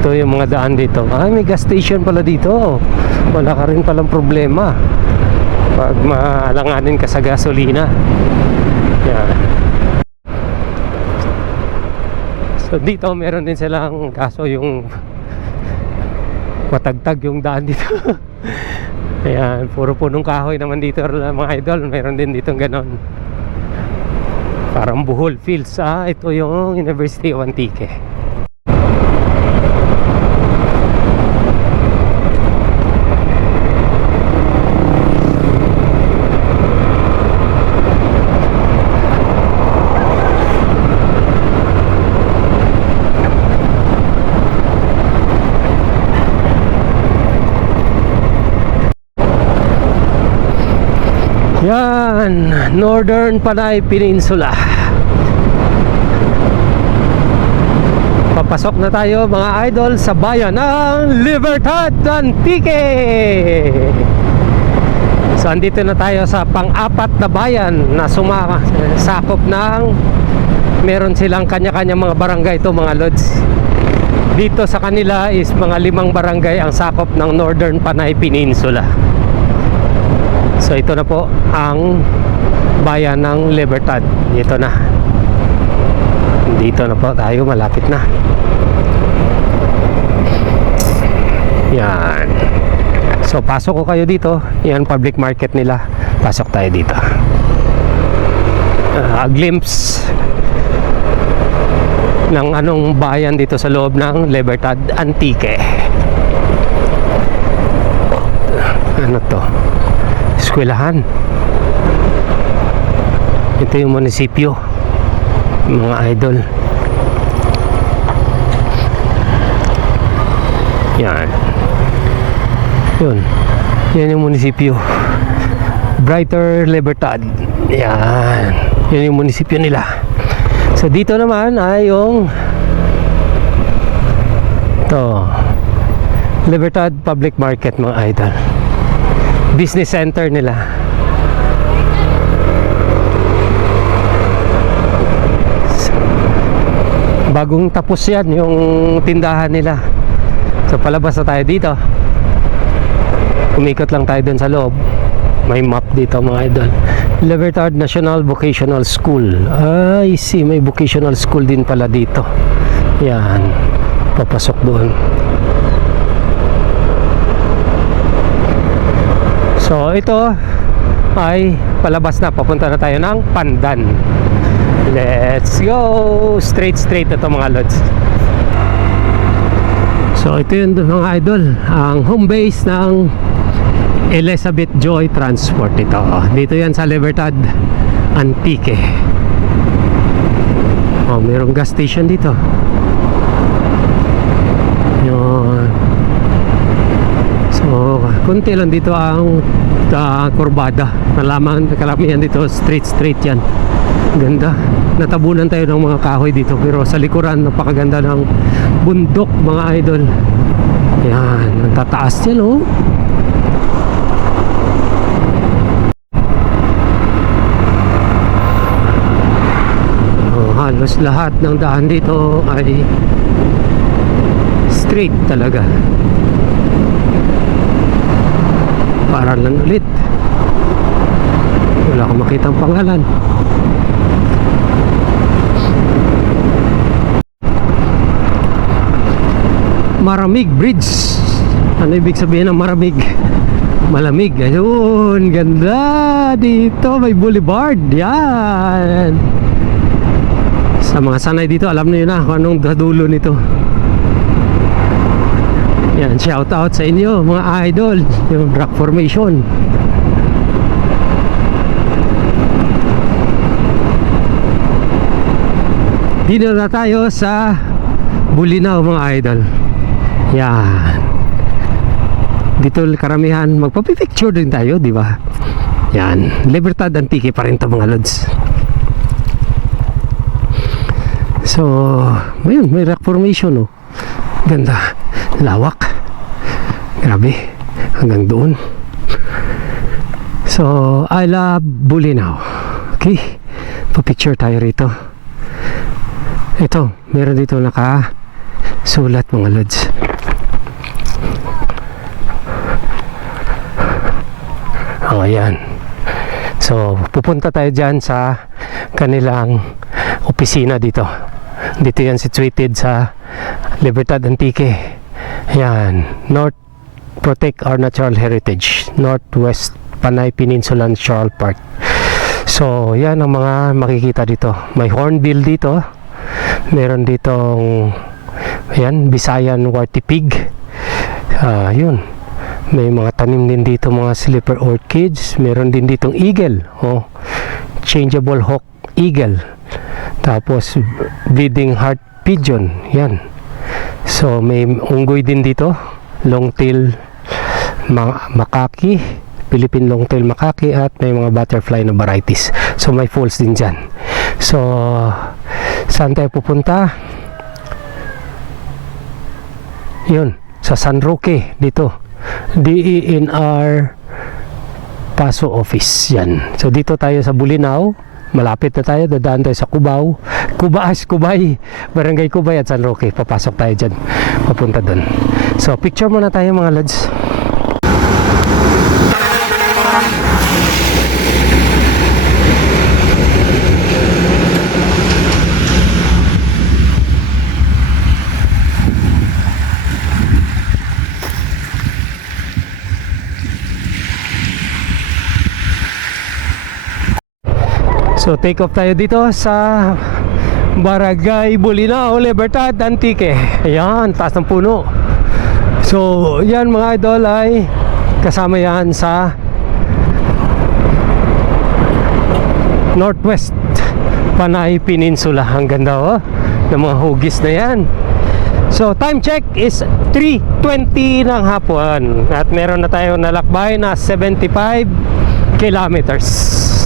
Ito yung mga daan dito. May gas station pala dito. Wala ka rin palang problema pag maalanganin ka sa gasolina. Yan. So dito meron din silang, kaso yung matagtag yung daan dito. Ayan, puro punong kahoy naman dito mga idol. Meron din dito ganon, parang Bohol Fields. Ito yung University of Antique. Yan, Northern Panay Peninsula. Papasok na tayo mga idol sa bayan ng Libertad Antique. So andito na tayo sa pang-apat na bayan na sakop ng, meron silang kanya-kanya mga barangay ito mga lods. Dito sa kanila is mga 5 barangay ang sakop ng Northern Panay Peninsula. So ito na po ang bayan ng Libertad. Dito na po tayo, malapit na. Yan. So pasok ko kayo dito. Yan, public market nila. Pasok tayo dito. A glimpse ng anong bayan dito sa loob ng Libertad Antique. Ano to? Eskwelahan. Ito yung munisipyo mga idol. Yan yung munisipyo, Brighter Libertad. Yan yung munisipyo nila. So dito naman ay yung Libertad Public Market mga idol, business center nila. Bagong tapos yan yung tindahan nila. So palabas na tayo dito. Umikot lang tayo dun sa loob. May map dito mga idol. Libertad National Vocational School. I see, may vocational school din pala dito. Yan, papasok doon. So ito ay palabas na, papunta na tayo ng Pandan. Let's go! Straight na to mga lods. So ito yun mga idol, ang home base ng Elizabeth Joy Transport ito. Dito yan sa Libertad Antique. Mayroong gas station dito. Yun. So kunti lang dito ang kurbada. Kalamihan dito straight yan. Ganda. Natabunan tayo ng mga kahoy dito, pero sa likuran napakaganda ng bundok mga idol. Yan, ang tataas yan oh. halos lahat ng daan dito ay straight talaga. Para lang ulit, wala akong makitang pangalan. Maramig Bridge. Ano ibig sabihin ng maramig? Malamig. Ayun, ganda dito, may boulevard. Yan. Sa mga sanay dito, alam niyo na kung anong dulo nito. Yan, shout out sa inyo mga idol, yung rock formation. Dito na tayo sa Bulinaw mga idol. Yan. Dito karamihan magpa-picture din tayo, di ba? Yan, Libertad Antique pa rin 'to mga lods. So, ayun, may rock formation, oh. Ganda, lawak. Grabe, hanggang doon. So, I love Bulinaw. Okay, pa-picture tayo rito. Ito, meron dito naka-sulat mga lods. Oh, ayan. So, pupunta tayo dyan sa kanilang opisina dito. Dito yan situated sa Libertad Antique. Ayan. North Protect Our Natural Heritage. Northwest Panay Peninsula Natural Park. So, yan ang mga makikita dito. May hornbill dito. Meron ditong ayan, Bisayan Wartipig. Yun. May mga tanim din dito, mga slipper orchids. Meron din ditong eagle, oh, changeable hawk eagle. Tapos bleeding heart pigeon, yan. So may unggoy din dito, long-tail makaki, Philippine long-tail makaki, at may mga butterfly na varieties. So may falls din dyan. So saan tayo pupunta? Yun, sa San Roque dito, DENR Paso Office, yan. So dito tayo sa Bulinaw, malapit na tayo, dadaan tayo sa Cubao, Kubay, Barangay Cubay at San Roque. Papasok tayo dyan, papunta dun. So picture muna tayo mga lads. So take off tayo dito sa Barangay Bulinaw, Libertad Antique. Ayan, taas ng puno. So yan mga idol ay kasama yan sa Northwest Panay Peninsula. Ang ganda, oh, ng mga hugis na yan. So time check is 3:20 ng hapon at meron na tayo nalakbay na 75 kilometers.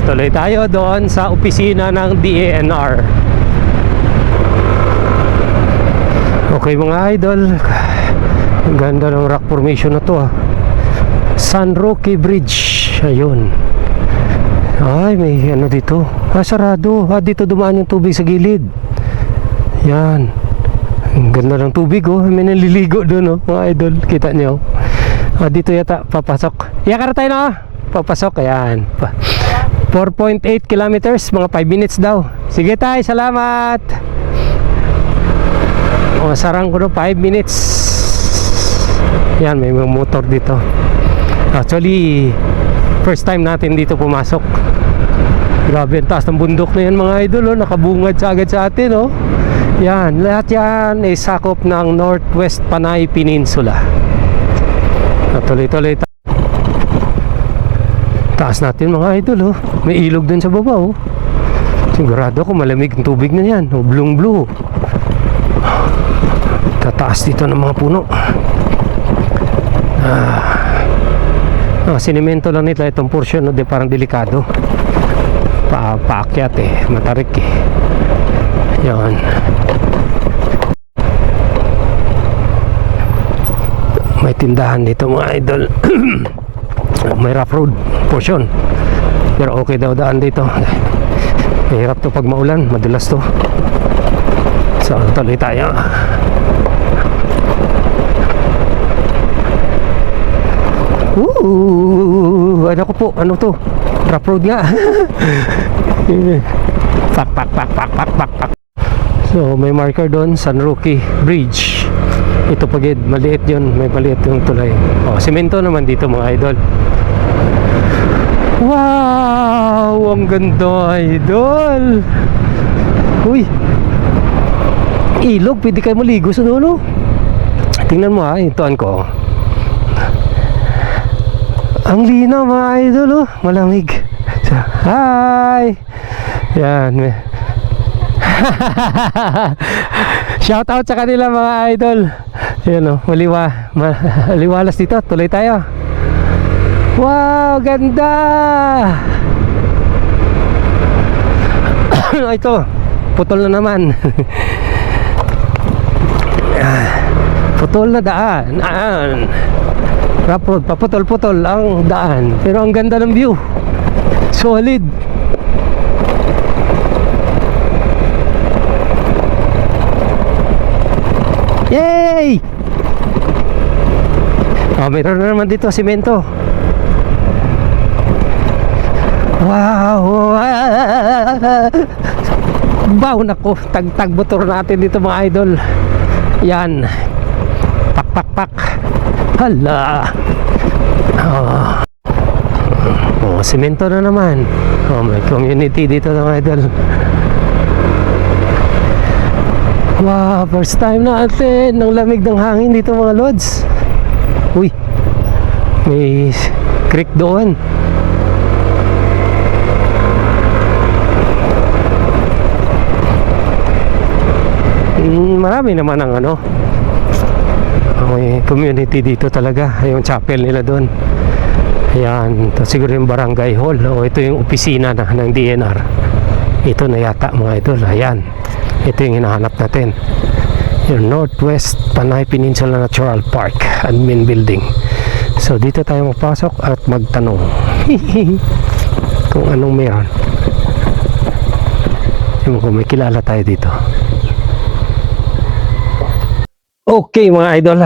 Tuloy tayo doon sa opisina ng DENR. Okay mga idol, ang ganda ng rock formation na to, ah. San Roque Bridge, ayun. Ay, may ano dito, sarado. Dito dumaan yung tubig sa gilid. Yan, ang ganda ng tubig, oh. May naliligo doon, oh, mga idol, kita nyo. Dito yata papasok. Yakara tayo na, papasok. Ayan, 4.8 kilometers, mga 5 minutes daw. Sige tayo, salamat. Sarang ko no, 5 minutes. Yan, may mga motor dito. Actually, first time natin dito pumasok. Grabe, ang taas ng bundok na yan mga idol, oh. Nakabungad sa agad sa atin, oh. Yan, lahat yan ay sakop ng Northwest Panay Peninsula. Tuloy-tuloy taas natin mga idol, oh. May ilog dun sa baba, oh. Sigurado ko malamig ang tubig na yan, oh. Blue blue. Tataas dito ng mga puno. Sinimento lang nila itong portion, no? Parang delikado. Paakyat eh, matarik eh. Yan. May tindahan dito mga idol. May rough road portion, pero okay daw daan dito. Mahirap to pag maulan, madulas to. So, tuloy tayo. Ano ko po? Ano to? Rough road nga. Pak, pak, pak, pak, pak, pak, pak. So, may marker doon, San Roque Bridge. Ito pagid, maliit yun. May maliit yung tulay. Oh, semento naman dito mga idol. Wow! Ang ganda, idol! Uy! Ilog, pwede kayo maligo sa dulo. Tingnan mo ha, ituan ko. Ang linaw mga idol, oh. Malamig. So, hi! Yan. Shout out sa kanila mga idol. Yan oh, maliwalas dito. Tuloy tayo. Wow, ganda! Ito, putol na naman. Putol na daan. Rough road, paputol-putol ang daan. Pero ang ganda ng view. Solid. Yay! Oh, meron na naman dito semento. Wow! Wow, nako, tag-tag motor natin dito mga idol. Yan. Pak, pak, pak. Hala. Oh, semento na naman. Oh, may community dito mga idol. Wow, first time natin. Ang lamig ng hangin dito mga lods. Uy, may creek doon. Marami naman ang ano, may community dito talaga. Yung chapel nila doon. Ayan, ito siguro yung barangay hall. O ito yung opisina ng DNR. Ito na yata mga idol. Ayan, ito yung hinahanap natin, yung Northwest Panay Peninsula Natural Park Admin Building. So dito tayo mapasok at magtanong kung anong meron. Kung may kilala tayo dito. Okay mga idol,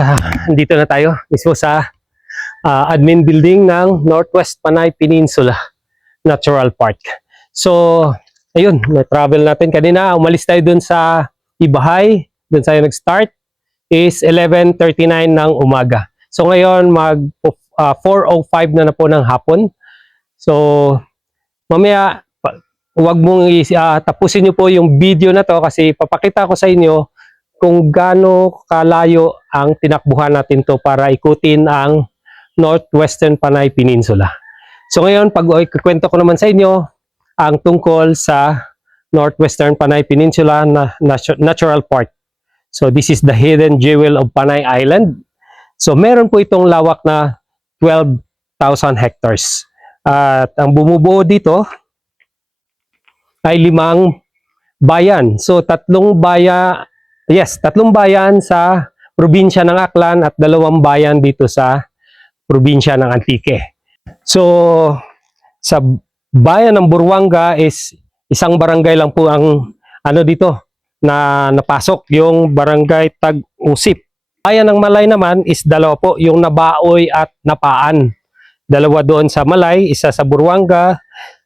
dito na tayo mismo sa admin building ng Northwest Panay Peninsula Natural Park. So, ayun, na-travel natin kanina. Umalis tayo dun sa Ibahay, dun tayo nag-start, is 11:39 ng umaga. So, ngayon, mag 4:05 na po ng hapon. So, mamaya, huwag mong tapusin nyo po yung video na to kasi papakita ko sa inyo kung gaano kalayo ang tinakbuhan natin to para ikutin ang Northwestern Panay Peninsula. So ngayon, pag-ikwento ko naman sa inyo ang tungkol sa Northwestern Panay Peninsula Natural Park. So this is the hidden jewel of Panay Island. So meron po itong lawak na 12,000 hectares. At ang bumubuo dito ay 5 bayan. So tatlong bayan sa probinsya ng Aklan at 2 bayan dito sa probinsya ng Antique. So, sa bayan ng Buruanga is isang barangay lang po ang ano dito na napasok, yung barangay Tag-Usip. Bayan ng Malay naman is 2 po, yung Nabaoy at Napaan. 2 doon sa Malay, isa sa Buruanga.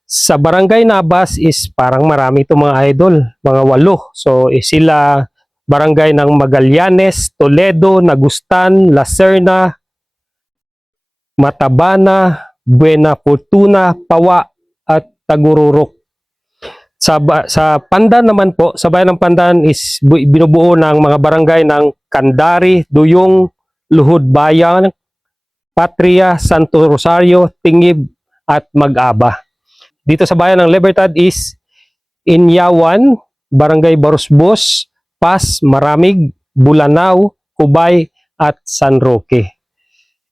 Sa barangay Nabas is parang marami itong mga idol, mga 8. So, sila barangay ng Magallanes, Toledo, Nagustan, La Serna, Matabana, Buena Fortuna, Pawa at Tagururok. Sa Pandan naman po, sa bayan ng Pandan is binubuo ng mga barangay ng Kandari, Duyong, Luhod Bayan, Patria, Santo Rosario, Tingib at Mag-aba. Dito sa bayan ng Libertad is Inyawan, Barangay Barusbos, Pas, Maramig, Bulanao, Cubay at San Roque.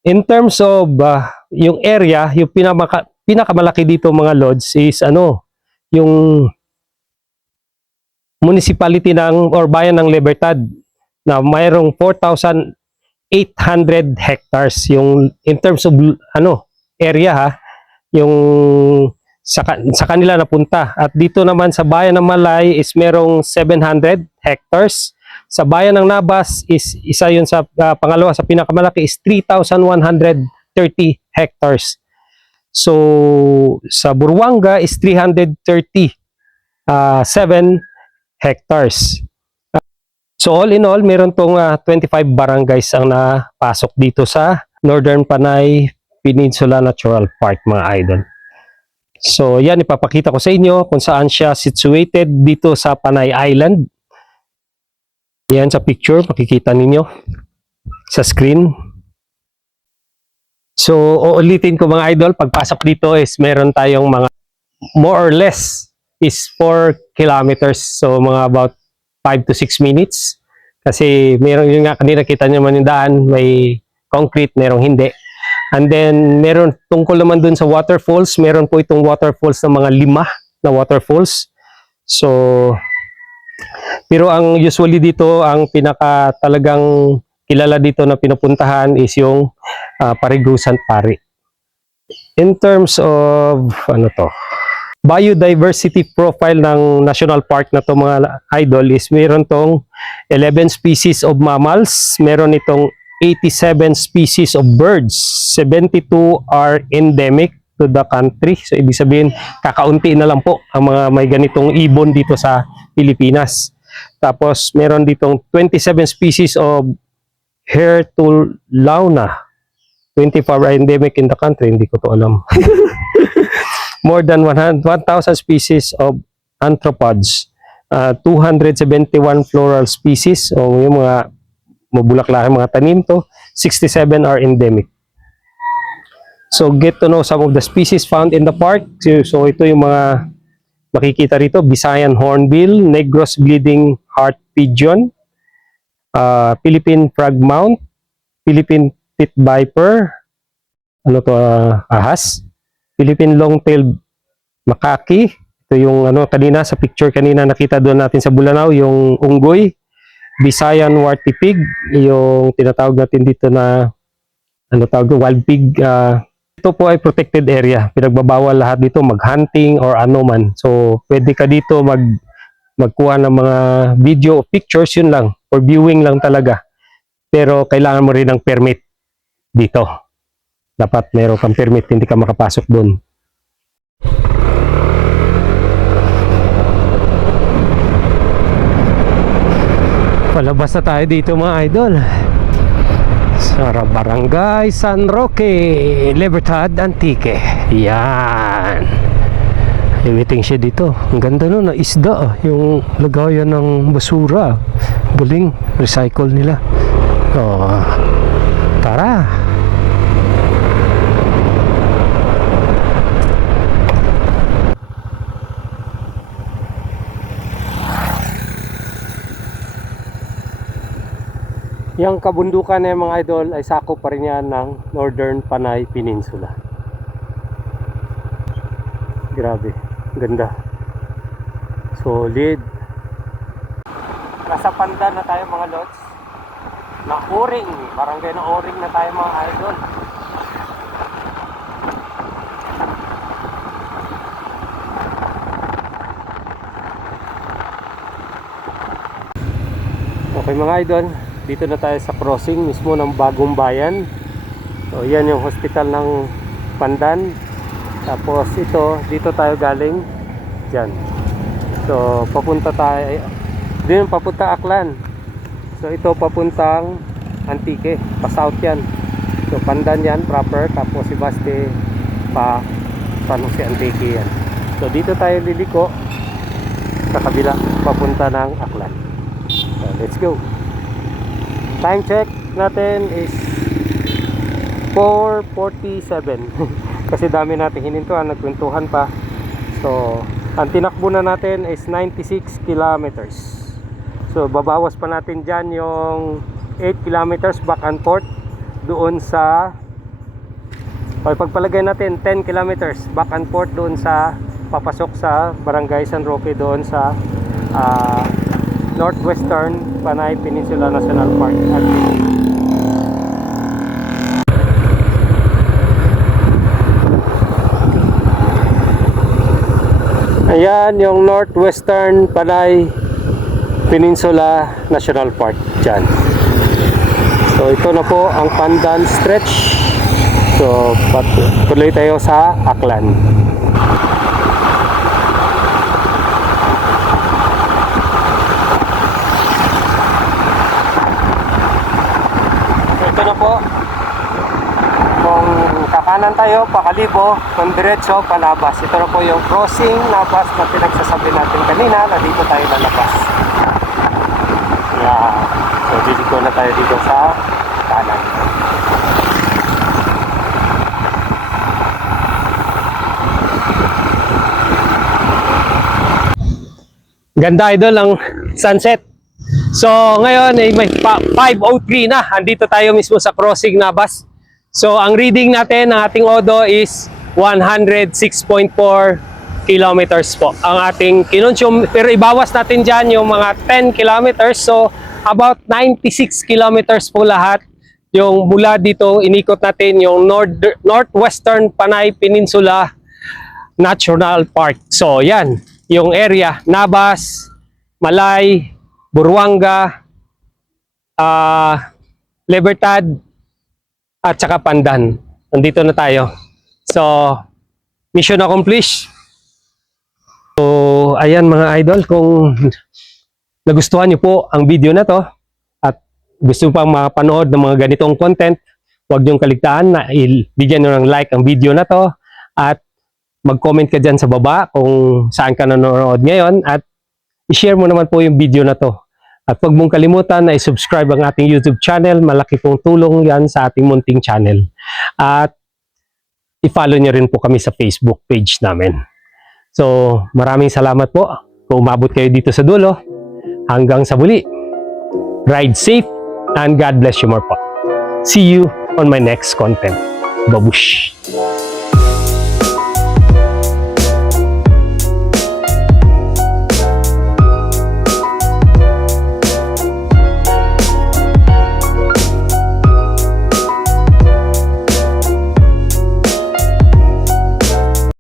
In terms of yung area, yung pinakamalaki dito mga lods is yung municipality or bayan ng Libertad na mayroong 4,800 hectares yung in terms of area yung sa kanila napunta. At dito naman sa bayan ng Malay is merong 700 hectares. Sa bayan ng Nabas is isa yun sa pangalawa, sa pinakamalaki is 3,130 hectares. So sa Buruanga is 337 hectares. So all in all, meron tong 25 barangays ang napasok dito sa Northern Panay Peninsula Natural Park, mga idol. So yan, ipapakita ko sa inyo kung saan siya situated dito sa Panay Island. Yan sa picture, makikita ninyo sa screen. So uulitin ko mga idol, pagpasok dito is meron tayong mga more or less is 4 kilometers. So mga about 5 to 6 minutes. Kasi meron yun nga, kanina kita nyo man yung daan, may concrete, merong hindi. And then meron tungkol naman dun sa waterfalls, meron po itong waterfalls na mga 5 na waterfalls. So pero ang usually dito, ang pinaka talagang kilala dito na pinupuntahan is yung Parigusan Pari. In terms of biodiversity profile ng national park na to mga idol is meron tong 11 species of mammals, meron itong 87 species of birds, 72 are endemic to the country. So ibig sabihin kakaunti na lang po ang mga may ganitong ibon dito sa Pilipinas. Tapos meron ditong 27 species of Hertulauna. 24 are endemic in the country, hindi ko to alam. More than 1,000 species of arthropods, 271 floral species, o yung mga mabulaklak mga tanim to, 67 are endemic. So get to know some of the species found in the park. So ito yung mga makikita rito: Visayan hornbill, Negros bleeding heart pigeon, Philippine frogmount, Philippine pit viper, ahas, Philippine long-tailed macaque. Ito yung kanina sa picture kanina nakita doon natin sa Bulanao, yung unggoy, Visayan warty pig, yung tinatawag natin dito na wild pig. Ito po ay protected area. Pinagbabawal lahat dito mag-hunting or ano man. So pwede ka dito magkuha ng mga video o pictures, yun lang, for viewing lang talaga. Pero kailangan mo rin ng permit dito. Dapat meron kang permit, hindi ka makapasok doon. Palabas na tayo dito mga idol. Sa Barangay San Roque, Libertad Antique. Yan. Limiting siya dito. Ang ganda nun, na isda. Yung lagayan ng basura. Galing. Recycle nila. Oh, tara. Yung kabundukan na mga idol ay sakop pa rin yan ng Northern Panay Peninsula. Grabe, ganda. Solid. Nasa Pandan na tayo mga lods. Na Oring, barangay na Oring na tayo mga idol. Okay mga idol, dito na tayo sa crossing mismo ng Bagong Bayan. So yan yung hospital ng Pandan. Tapos ito, dito tayo galing dyan. So papunta tayo din, papunta Aklan. So ito papuntang Antique, pa south yan. So Pandan yan proper, tapos si Baste pa Jose Antique yan. So dito tayo liliko sa kabila papunta ng Aklan. So let's go. Time check natin is 4:47. Kasi dami natin hinintuan, nagkwentuhan pa. So ang tinakbo na natin is 96 kilometers. So babawas pa natin dyan yung 8 kilometers back and forth doon sa, pagpalagay natin 10 kilometers back and forth doon sa papasok sa Barangay San Roque, doon sa Northwestern Panay Peninsula National Park. yan yung Northwestern Panay Peninsula National Park dyan. So ito na po ang Pandan Stretch. So tuloy tayo sa Aklan. Ito na po. Kung kakanan tayo, pakalibo, kung diretso, palabas. Ito na po yung crossing labas na pinagsasabi natin kanina na dito tayo lalabas. Yeah. So dito na tayo dito sa kanan. Ganda idol ang sunset. So ngayon ay may 5:03 na. Andito tayo mismo sa crossing Nabas. So ang reading natin ng ating odo is 106.4 kilometers po ang ating kinonsume. Pero ibawas natin dyan yung mga 10 kilometers. So about 96 kilometers po lahat. Yung mula dito inikot natin yung Northwestern Panay Peninsula National Park. So yan yung area, Nabas, Malay, Buruanga, Libertad, at saka Pandan. Nandito na tayo. So, mission accomplished. So, ayan mga idol, kung nagustuhan nyo po ang video na to at gusto pang mapanood ng mga ganitong content, huwag niyong kaligtaan na bigyan nyo ng like ang video na to at mag-comment ka dyan sa baba kung saan ka nanonood ngayon at i-share mo naman po yung video na to. At huwag mong kalimutan na i-subscribe ang ating YouTube channel. Malaki pong tulong yan sa ating munting channel. At i-follow nyo rin po kami sa Facebook page namin. So, maraming salamat po kung umabot kayo dito sa dulo. Hanggang sa muli. Ride safe and God bless you more po. See you on my next content. Babush!